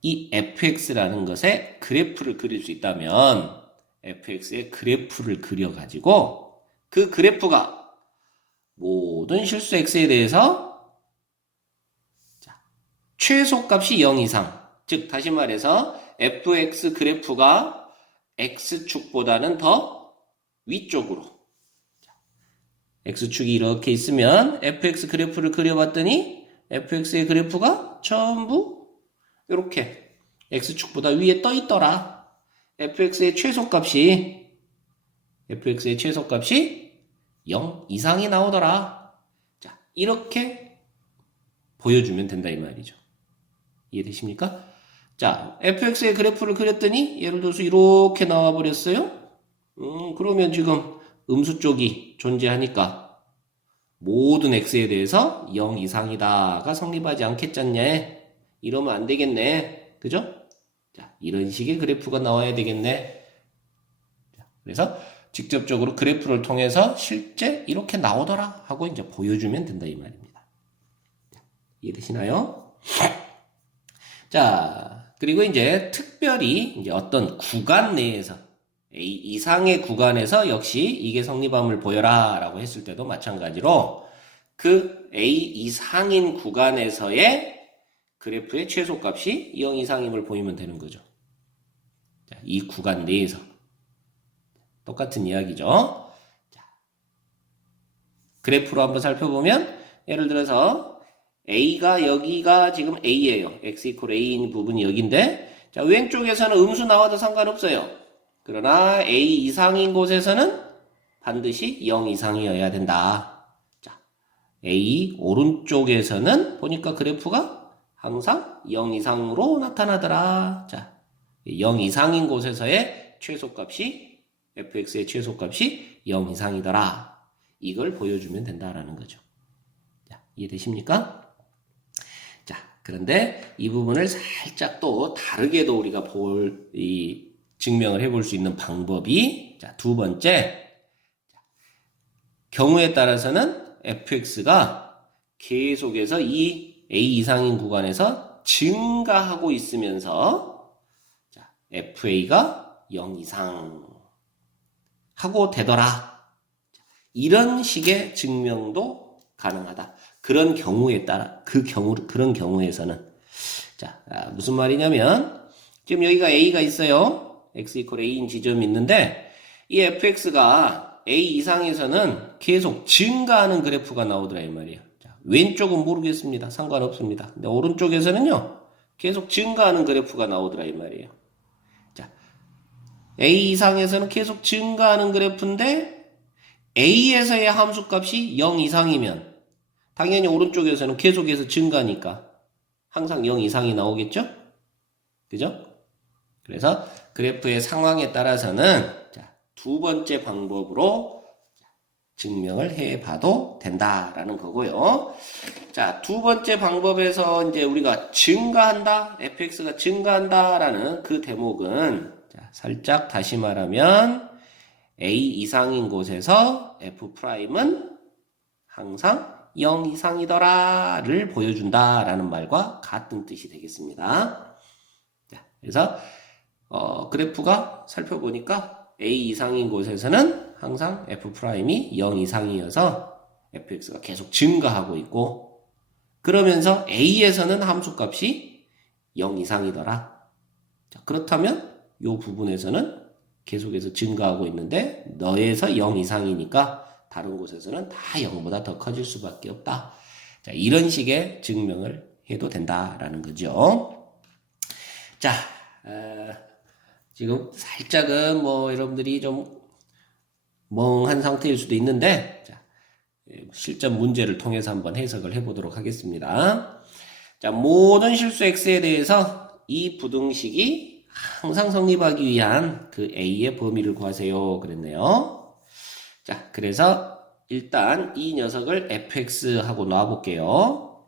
이 fx라는 것의 그래프를 그릴 수 있다면 fx의 그래프를 그려가지고 그 그래프가 모든 실수 x에 대해서 최소값이 0 이상, 즉 다시 말해서 fx 그래프가 x축보다는 더 위쪽으로, x축이 이렇게 있으면 fx 그래프를 그려봤더니 fx의 그래프가 전부 이렇게 x축보다 위에 떠 있더라. fx의 최소값이 0 이상이 나오더라. 자, 이렇게 보여주면 된다 이 말이죠. 이해되십니까? 자, fx의 그래프를 그렸더니 예를 들어서 이렇게 나와버렸어요. 그러면 지금 음수 쪽이 존재하니까 모든 x에 대해서 0 이상이다가 성립하지 않겠잖냐. 이러면 안 되겠네. 그죠? 자, 이런 식의 그래프가 나와야 되겠네. 자, 그래서 직접적으로 그래프를 통해서 실제 이렇게 나오더라 하고 이제 보여주면 된다 이 말입니다. 이해되시나요? 자, 그리고 이제 특별히 이제 어떤 구간 내에서 A 이상의 구간에서 역시 이게 성립함을 보여라 라고 했을 때도 마찬가지로 그 A 이상인 구간에서의 그래프의 최소값이 0 이상임을 보이면 되는 거죠. 자, 이 구간 내에서. 똑같은 이야기죠. 자, 그래프로 한번 살펴보면 예를 들어서 A가 여기가 지금 A예요. X 이퀄 A인 부분이 여기인데 자, 왼쪽에서는 음수 나와도 상관없어요. 그러나 A 이상인 곳에서는 반드시 0 이상이어야 된다. 자, A 오른쪽에서는 보니까 그래프가 항상 0 이상으로 나타나더라. 자, 0 이상인 곳에서의 최소값이 fx의 최소값이 0 이상이더라. 이걸 보여주면 된다라는 거죠. 자, 이해되십니까? 자, 그런데 이 부분을 살짝 또 다르게도 우리가 증명을 해볼 수 있는 방법이 자, 두 번째 경우에 따라서는 fx가 계속해서 이 a 이상인 구간에서 증가하고 있으면서 자, fa가 0 이상 하고 되더라. 이런 식의 증명도 가능하다. 그런 경우에 따라 그런 경우에서는 자, 무슨 말이냐면 지금 여기가 a가 있어요. x 이퀄 a인 지점이 있는데 이 fx가 a 이상에서는 계속 증가하는 그래프가 나오더라 이 말이에요. 자, 왼쪽은 모르겠습니다. 상관없습니다. 근데 오른쪽에서는요. 계속 증가하는 그래프가 나오더라 이 말이에요. 자, a 이상에서는 계속 증가하는 그래프인데 a에서의 함수값이 0 이상이면 당연히 오른쪽에서는 계속해서 증가니까 항상 0 이상이 나오겠죠? 그죠? 그래서 그래프의 상황에 따라서는 자, 두 번째 방법으로 증명을 해봐도 된다라는 거고요. 자, 두 번째 방법에서 이제 우리가 증가한다, fx가 증가한다라는 그 대목은 자, 살짝 다시 말하면 a 이상인 곳에서 f'은 항상 0 이상이더라를 보여준다라는 말과 같은 뜻이 되겠습니다. 자, 그래서 그래프가 살펴보니까 a 이상인 곳에서는 항상 f'이 0 이상이어서 fx가 계속 증가하고 있고 그러면서 a에서는 함수값이 0 이상이더라. 자, 그렇다면 이 부분에서는 계속해서 증가하고 있는데 너에서 0 이상이니까 다른 곳에서는 다 0보다 더 커질 수밖에 없다. 자, 이런 식의 증명을 해도 된다라는 거죠. 자, 지금 살짝은 뭐 여러분들이 좀 멍한 상태일 수도 있는데 자, 실전 문제를 통해서 한번 해석을 해보도록 하겠습니다. 자, 모든 실수 x에 대해서 이 부등식이 항상 성립하기 위한 그 a의 범위를 구하세요 그랬네요. 자, 그래서 일단 이 녀석을 fx하고 놔볼게요.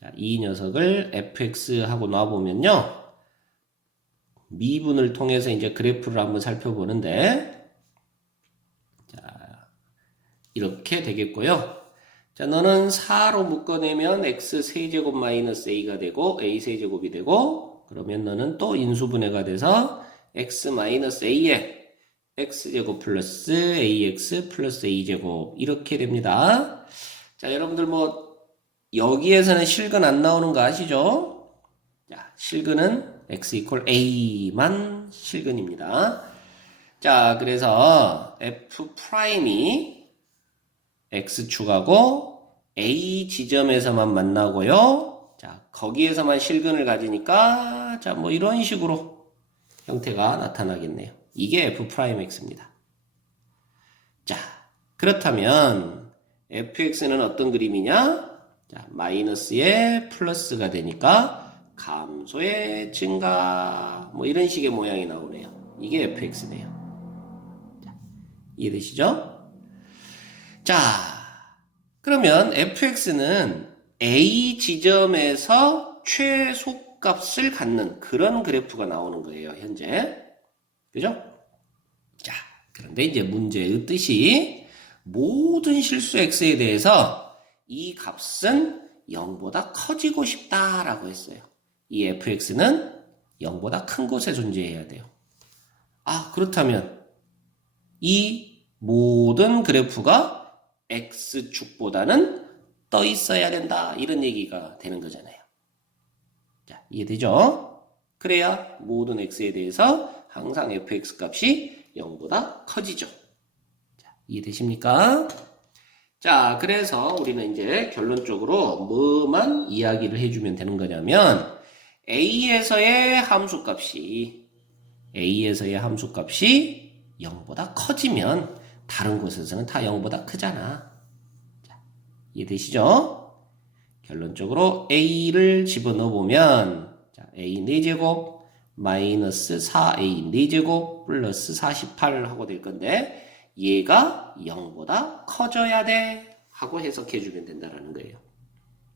자, 이 녀석을 fx하고 놔보면요. 미분을 통해서 이제 그래프를 한번 살펴보는데, 자, 이렇게 되겠고요. 자, 너는 4로 묶어내면 x 세제곱 마이너스 a가 되고, a 세제곱이 되고, 그러면 너는 또 인수분해가 돼서 x 마이너스 a에 x제곱 플러스 ax 플러스 a제곱 이렇게 됩니다. 자, 여러분들 뭐 여기에서는 실근 안 나오는 거 아시죠? 자, 실근은 x 이퀄 a만 실근입니다. 자, 그래서 f'이 x축하고 a 지점에서만 만나고요. 자, 거기에서만 실근을 가지니까 자, 뭐 이런 식으로 형태가 나타나겠네요. 이게 f'x입니다. 자, 그렇다면 fx는 어떤 그림이냐? 자, 마이너스에 플러스가 되니까 감소의 증가 뭐 이런 식의 모양이 나오네요. 이게 fx네요. 자, 이해되시죠? 자, 그러면 fx는 a 지점에서 최소값을 갖는 그런 그래프가 나오는 거예요, 현재. 그죠? 자, 그런데 이제 문제의 뜻이 모든 실수 x에 대해서 이 값은 0보다 커지고 싶다라고 했어요. 이 fx는 0보다 큰 곳에 존재해야 돼요. 아, 그렇다면 이 모든 그래프가 x축보다는 떠 있어야 된다. 이런 얘기가 되는 거잖아요. 자, 이해되죠? 그래야 모든 x에 대해서 항상 fx 값이 0보다 커지죠. 자, 이해되십니까? 자, 그래서 우리는 이제 결론적으로 뭐만 이야기를 해주면 되는 거냐면 A에서의 함수값이 0보다 커지면 다른 곳에서는 다 0보다 크잖아. 자, 이해되시죠? 결론적으로 A를 집어넣어 보면 자, A 4제곱 마이너스 4A 4제곱 플러스 48 하고 될 건데 얘가 0보다 커져야 돼 하고 해석해주면 된다는 거예요.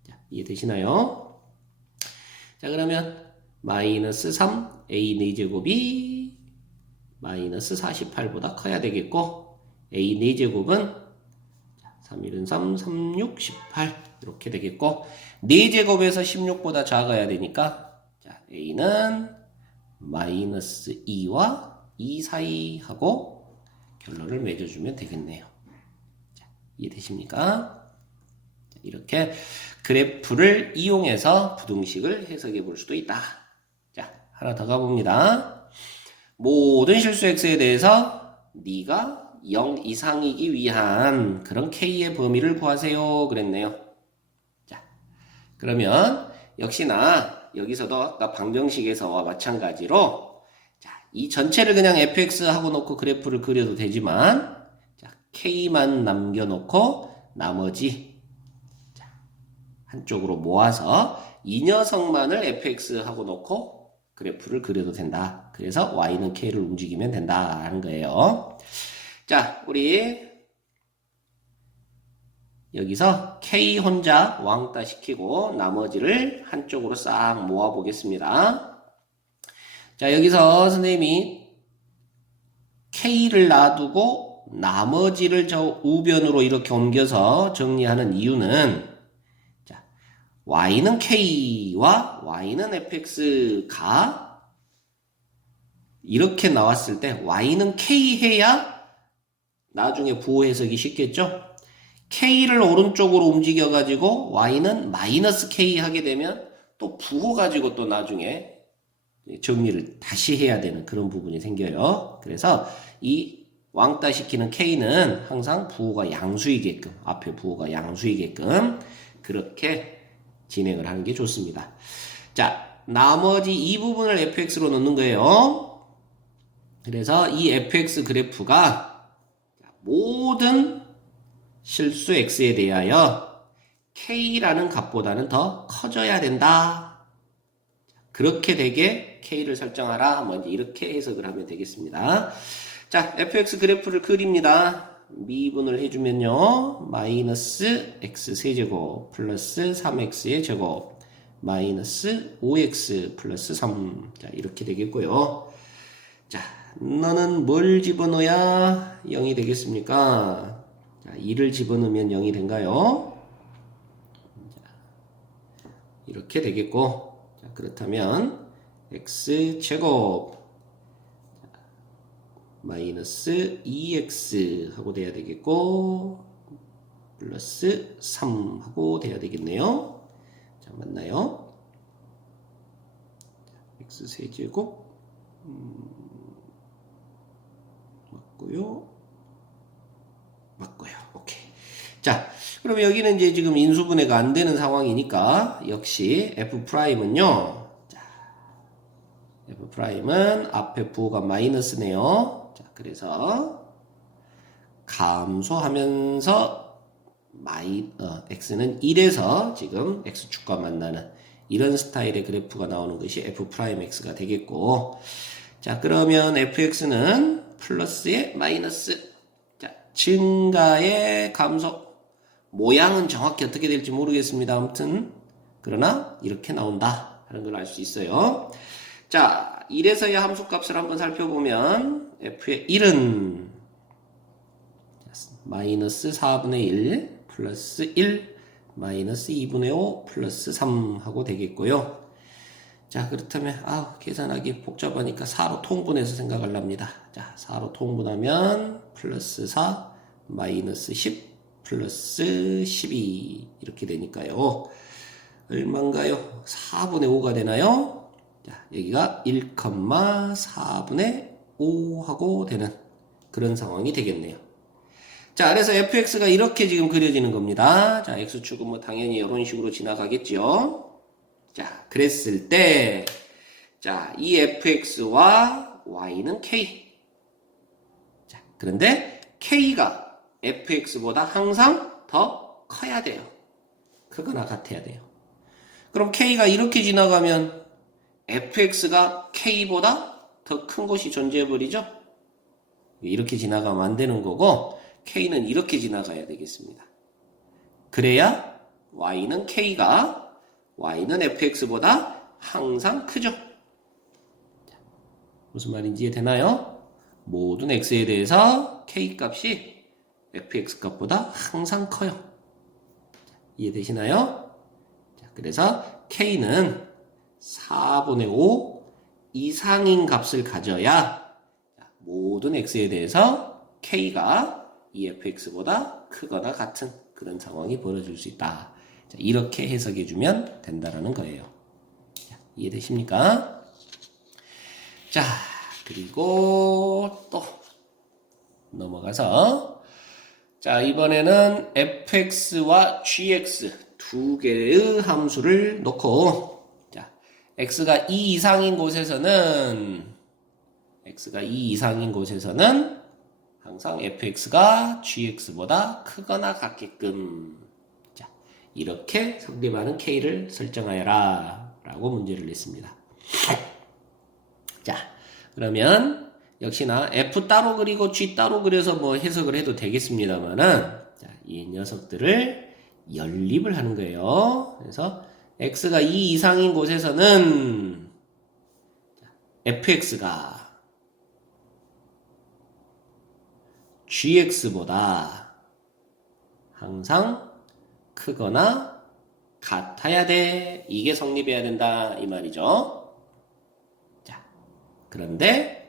자, 이해되시나요? 자, 그러면 마이너스 3 A 4제곱이 마이너스 48보다 커야 되겠고 A 4제곱은 3, 1은 3, 3, 6, 18 이렇게 되겠고 4제곱에서 16보다 작아야 되니까 자, A는 마이너스 2와 2 사이 하고 결론을 맺어주면 되겠네요. 자, 이해되십니까? 자, 이렇게 그래프를 이용해서 부등식을 해석해 볼 수도 있다. 자, 하나 더 가봅니다. 모든 실수 x에 대해서 네가 0 이상이기 위한 그런 k의 범위를 구하세요. 그랬네요. 자, 그러면 역시나 여기서도 아까 방정식에서와 마찬가지로 자, 이 전체를 그냥 fx 하고 놓고 그래프를 그려도 되지만 자, k만 남겨놓고 나머지 자, 한쪽으로 모아서 이 녀석만을 fx 하고 놓고 그래프를 그려도 된다. 그래서 y는 k를 움직이면 된다는 거예요. 자, 우리 여기서 k 혼자 왕따 시키고 나머지를 한쪽으로 싹 모아 보겠습니다. 자, 여기서 선생님이 k를 놔두고 나머지를 저 우변으로 이렇게 옮겨서 정리하는 이유는 자, y는 k와 y는 fx가 이렇게 나왔을 때 y는 k 해야 나중에 부호 해석이 쉽겠죠? k를 오른쪽으로 움직여 가지고 y는 마이너스 k 하게 되면 또 부호 가지고 또 나중에 정리를 다시 해야 되는 그런 부분이 생겨요. 그래서 이 왕따 시키는 k는 항상 부호가 양수이게끔 앞에 부호가 양수이게끔 그렇게 진행을 하는 게 좋습니다. 자, 나머지 이 부분을 fx로 넣는 거예요. 그래서 이 fx 그래프가 모든 실수 x에 대하여 k라는 값보다는 더 커져야 된다. 그렇게 되게 k를 설정하라. 뭐 이렇게 해석을 하면 되겠습니다. 자, fx 그래프를 그립니다. 미분을 해주면요. 마이너스 x 세제곱 플러스 3x의 제곱 마이너스 5x 플러스 3. 자, 이렇게 되겠고요. 자, 너는 뭘 집어넣어야 0이 되겠습니까? 자, 2를 집어넣으면 0이 된가요? 자, 이렇게 되겠고, 자, 그렇다면 x제곱 마이너스 2x 하고 돼야 되겠고 플러스 3 하고 돼야 되겠네요. 자, 맞나요? x 세제곱 맞고요. 맞고요. 오케이. 자, 그러면 여기는 이제 지금 인수분해가 안 되는 상황이니까 역시 f'은요. 자, f'은 앞에 부호가 마이너스네요. 자, 그래서 감소하면서 x는 1에서 지금 x축과 만나는 이런 스타일의 그래프가 나오는 것이 f'x가 되겠고, 자, 그러면 fx는 플러스의 마이너스, 자, 증가의 감소, 모양은 정확히 어떻게 될지 모르겠습니다. 아무튼 그러나 이렇게 나온다 하는 걸 알 수 있어요. 자, 1에서의 함수값을 한번 살펴보면 f의 1은 마이너스 4분의 1 플러스 1 마이너스 2분의 5 플러스 3 하고 되겠고요. 자, 그렇다면 계산하기 복잡하니까 4로 통분해서 생각을 합니다. 자, 4로 통분하면 플러스 4 마이너스 10 플러스 12 이렇게 되니까요. 얼마인가요? 4분의 5가 되나요? 자, 여기가 1,4분의 5하고 되는 그런 상황이 되겠네요. 자, 그래서 fx가 이렇게 지금 그려지는 겁니다. 자, x축은 뭐 당연히 이런 식으로 지나가겠죠. 자, 그랬을 때, 자, 이 fx와 y는 k. 자, 그런데 k가 fx보다 항상 더 커야 돼요. 크거나 같아야 돼요. 그럼 k가 이렇게 지나가면 fx가 k보다 더 큰 곳이 존재해버리죠? 이렇게 지나가면 안 되는 거고, k는 이렇게 지나가야 되겠습니다. 그래야 y는 fx보다 항상 크죠. 무슨 말인지 이해되나요? 모든 x에 대해서 k 값이 fx 값보다 항상 커요. 이해되시나요? 자, 그래서 k는 4분의 5 이상인 값을 가져야 모든 x에 대해서 k가 이 fx보다 크거나 같은 그런 상황이 벌어질 수 있다. 자, 이렇게 해석해주면 된다라는 거예요. 자, 이해되십니까? 자, 그리고 또 넘어가서 자, 이번에는 fx와 gx 두 개의 함수를 놓고 자, x가 2 이상인 곳에서는 항상 fx가 gx보다 크거나 같게끔 자, 이렇게 상대방은 k를 설정하여라 라고 문제를 냈습니다. 자, 그러면 역시나 f 따로 그리고 g 따로 그려서 뭐 해석을 해도 되겠습니다만은 자, 이 녀석들을 연립을 하는 거예요. 그래서 x가 2 이상인 곳에서는 fx가 gx보다 항상 크거나 같아야 돼. 이게 성립해야 된다 이 말이죠. 자, 그런데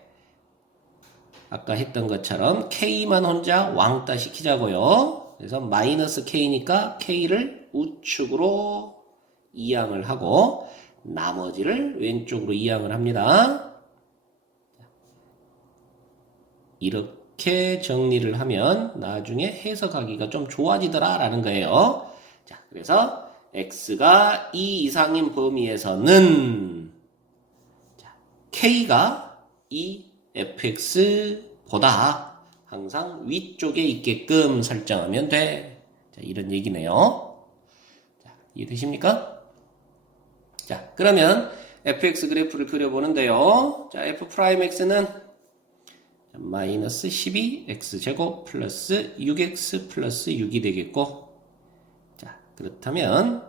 아까 했던 것처럼 k만 혼자 왕따 시키자고요. 그래서 마이너스 k니까 k를 우측으로 이항을 하고 나머지를 왼쪽으로 이항을 합니다. 이렇게 정리를 하면 나중에 해석하기가 좀 좋아지더라 라는 거예요. 자, 그래서 x가 2 이상인 범위에서는 자, k가 이 fx보다 항상 위쪽에 있게끔 설정하면 돼. 자, 이런 얘기네요. 자, 이해되십니까? 자, 그러면 fx 그래프를 그려보는데요. 자, f'x는 마이너스 12x제곱 플러스 6x 플러스 6이 되겠고 자, 그렇다면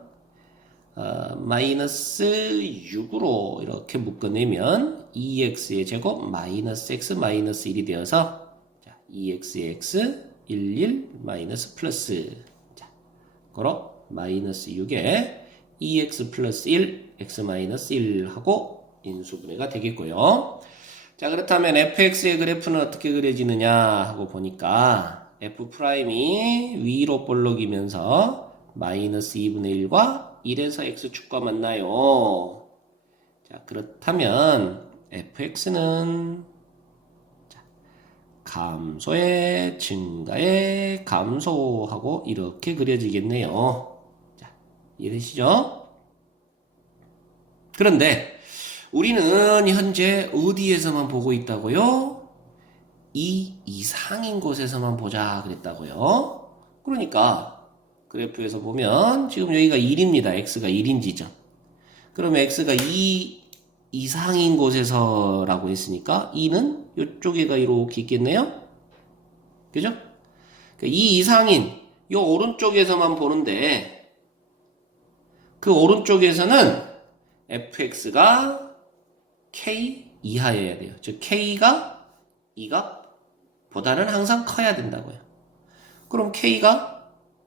마이너스 6으로 이렇게 묶어내면 2x의 제곱 마이너스 x 마이너스 1이 되어서 자, 2x의 x 11 마이너스 플러스 자, 그로 마이너스 6에 2x 플러스 1 x 마이너스 1 하고 인수분해가 되겠고요. 자, 그렇다면 fx의 그래프는 어떻게 그려지느냐 하고 보니까 f'이 위로 볼록이면서 마이너스 2분의 1과 1에서 x축과 만나요. 자, 그렇다면 fx는 감소의 증가의 감소하고 이렇게 그려지겠네요. 자, 이해되시죠? 그런데 우리는 현재 어디에서만 보고 있다고요? 2 이상인 곳에서만 보자 그랬다고요. 그러니까 그래프에서 보면 지금 여기가 1입니다. x가 1인 지점. 그러면 x가 2 이상인 곳에서라고 했으니까 2는 이쪽에가 이렇게 있겠네요. 그죠? 그러니까 2 이상인 이 오른쪽에서만 보는데 그 오른쪽에서는 fx가 k 이하여야 돼요. 즉 k가 2값보다는 항상 커야 된다고요. 그럼 k가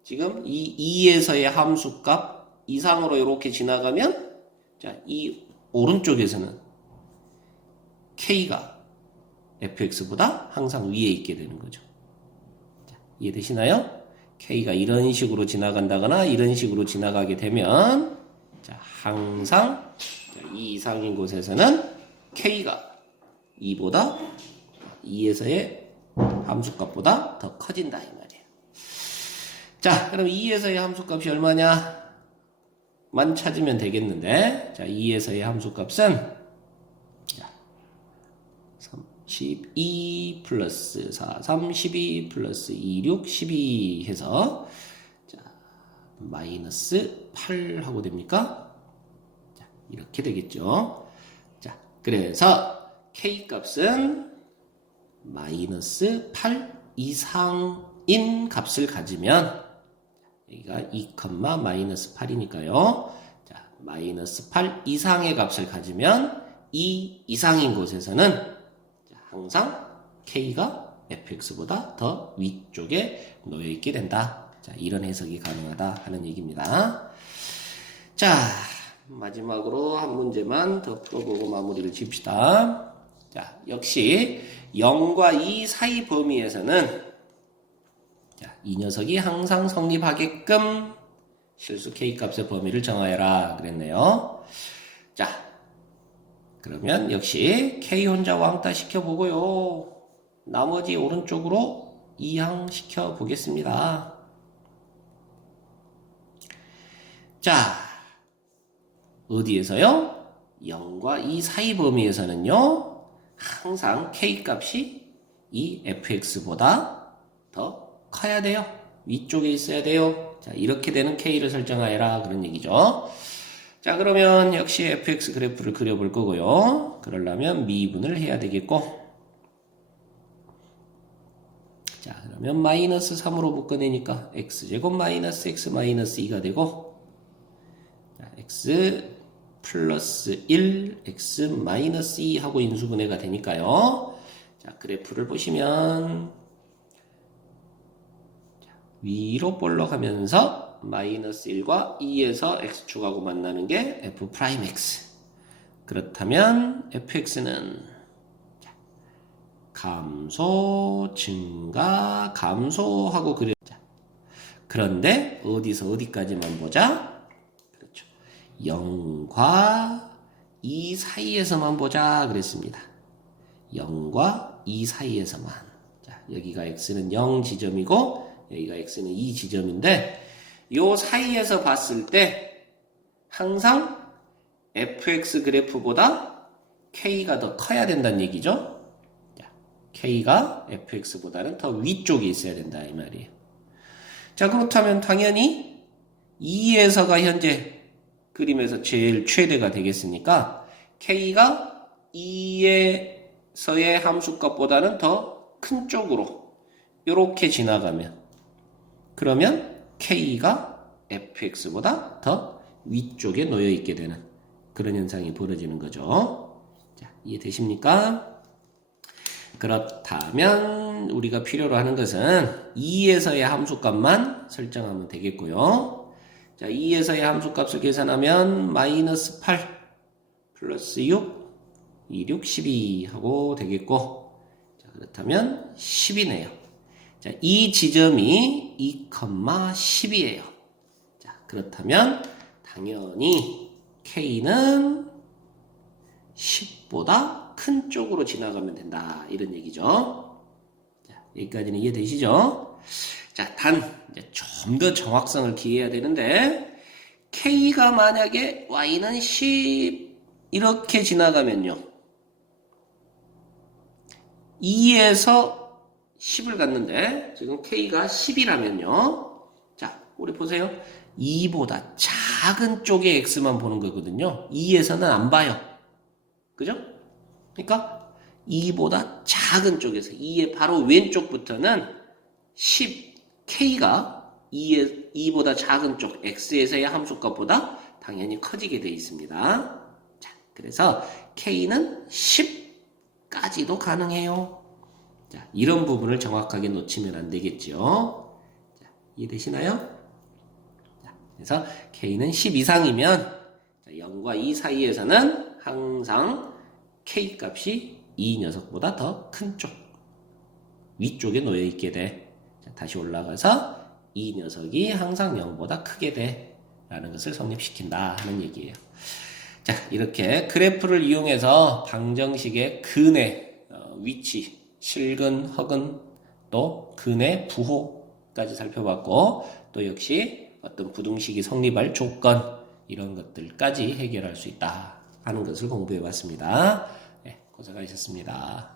지금 이 2에서의 함수값 이상으로 이렇게 지나가면 자, 이 오른쪽에서는 k가 fx보다 항상 위에 있게 되는 거죠. 자, 이해되시나요? K가 이런 식으로 지나간다거나 이런 식으로 지나가게 되면 자, 항상 이 이상인 곳에서는 K가 2보다 2에서의 함수값보다 더 커진다 이 말이에요. 자, 그럼 2에서의 함수값이 얼마냐? 만 찾으면 되겠는데, 자, 2에서의 함수값은 12 플러스 4, 3, 12 플러스 2, 6, 12 해서 자, 마이너스 8 하고 됩니까? 자, 이렇게 되겠죠. 자, 그래서 K 값은 마이너스 8 이상인 값을 가지면 여기가 2, 마이너스 8이니까요. 자, 마이너스 8 이상의 값을 가지면 2 이상인 곳에서는 항상 K가 fx보다 더 위쪽에 놓여있게 된다. 자, 이런 해석이 가능하다 하는 얘기입니다. 자, 마지막으로 한 문제만 더 풀어보고 마무리를 짓시다. 자, 역시 0과 2 사이 범위에서는 자, 이 녀석이 항상 성립하게끔 실수 K값의 범위를 정하여라 그랬네요. 자, 그러면 역시 K 혼자 왕따 시켜보고요. 나머지 오른쪽으로 이항시켜 보겠습니다. 자, 어디에서요? 0과 2 사이 범위에서는요. 항상 K값이 이 fx보다 더 커야 돼요. 위쪽에 있어야 돼요. 자, 이렇게 되는 K를 설정하여라 그런 얘기죠. 자, 그러면 역시 fx 그래프를 그려볼 거고요. 그러려면 미분을 해야 되겠고. 자, 그러면 마이너스 3으로 묶어내니까 x제곱 마이너스 x 마이너스 2가 되고, 자, x 플러스 1, x 마이너스 2 하고 인수분해가 되니까요. 자, 그래프를 보시면 위로 볼록하면서 마이너스 1과 2에서 x축하고 만나는 게 f'x. 그렇다면 fx는 감소, 증가, 감소하고 그렸자. 그런데 어디서 어디까지만 보자? 그렇죠. 0과 2 사이에서만 보자 그랬습니다. 0과 2 사이에서만. 자, 여기가 x는 0 지점이고 여기가 x는 2 지점인데 요 사이에서 봤을 때 항상 fx 그래프보다 k가 더 커야 된다는 얘기죠. k가 fx보다는 더 위쪽에 있어야 된다 이 말이에요. 자, 그렇다면 당연히 2에서가 현재 그림에서 제일 최대가 되겠으니까 k가 2에서의 함수값보다는 더 큰 쪽으로 이렇게 지나가면 그러면 K가 fx보다 더 위쪽에 놓여있게 되는 그런 현상이 벌어지는 거죠. 자, 이해되십니까? 그렇다면 우리가 필요로 하는 것은 2에서의 함수값만 설정하면 되겠고요. 자, 2에서의 함수값을 계산하면 마이너스 8 플러스 6 2, 6, 12 하고 되겠고, 자, 그렇다면 10이네요. 자, 이 지점이 2, 10이에요. 자, 그렇다면 당연히 K는 10보다 큰 쪽으로 지나가면 된다. 이런 얘기죠. 자, 여기까지는 이해되시죠? 자, 단 이제 좀 더 정확성을 기해야 되는데 K가 만약에 Y는 10 이렇게 지나가면요. 2에서 10을 갖는데 지금 K가 10이라면요. 자, 우리 보세요. 2보다 작은 쪽의 X만 보는 거거든요. 2에서는 안 봐요. 그죠? 그러니까 2보다 작은 쪽에서 2의 바로 왼쪽부터는 10, K가 2보다 작은 쪽 X에서의 함수값보다 당연히 커지게 되어 있습니다. 자, 그래서 K는 10까지도 가능해요. 자, 이런 부분을 정확하게 놓치면 안 되겠죠. 자, 이해되시나요? 자, 그래서 K는 10 이상이면 0과 2 사이에서는 항상 K 값이 이 녀석보다 더 큰 쪽, 위쪽에 놓여 있게 돼. 자, 다시 올라가서 이 녀석이 항상 0보다 크게 돼 라는 것을 성립시킨다 하는 얘기예요. 자, 이렇게 그래프를 이용해서 방정식의 근의 위치, 실근, 허근, 또 근의 부호까지 살펴봤고, 또 역시 어떤 부등식이 성립할 조건, 이런 것들까지 해결할 수 있다 하는 것을 공부해 봤습니다. 네, 고생하셨습니다.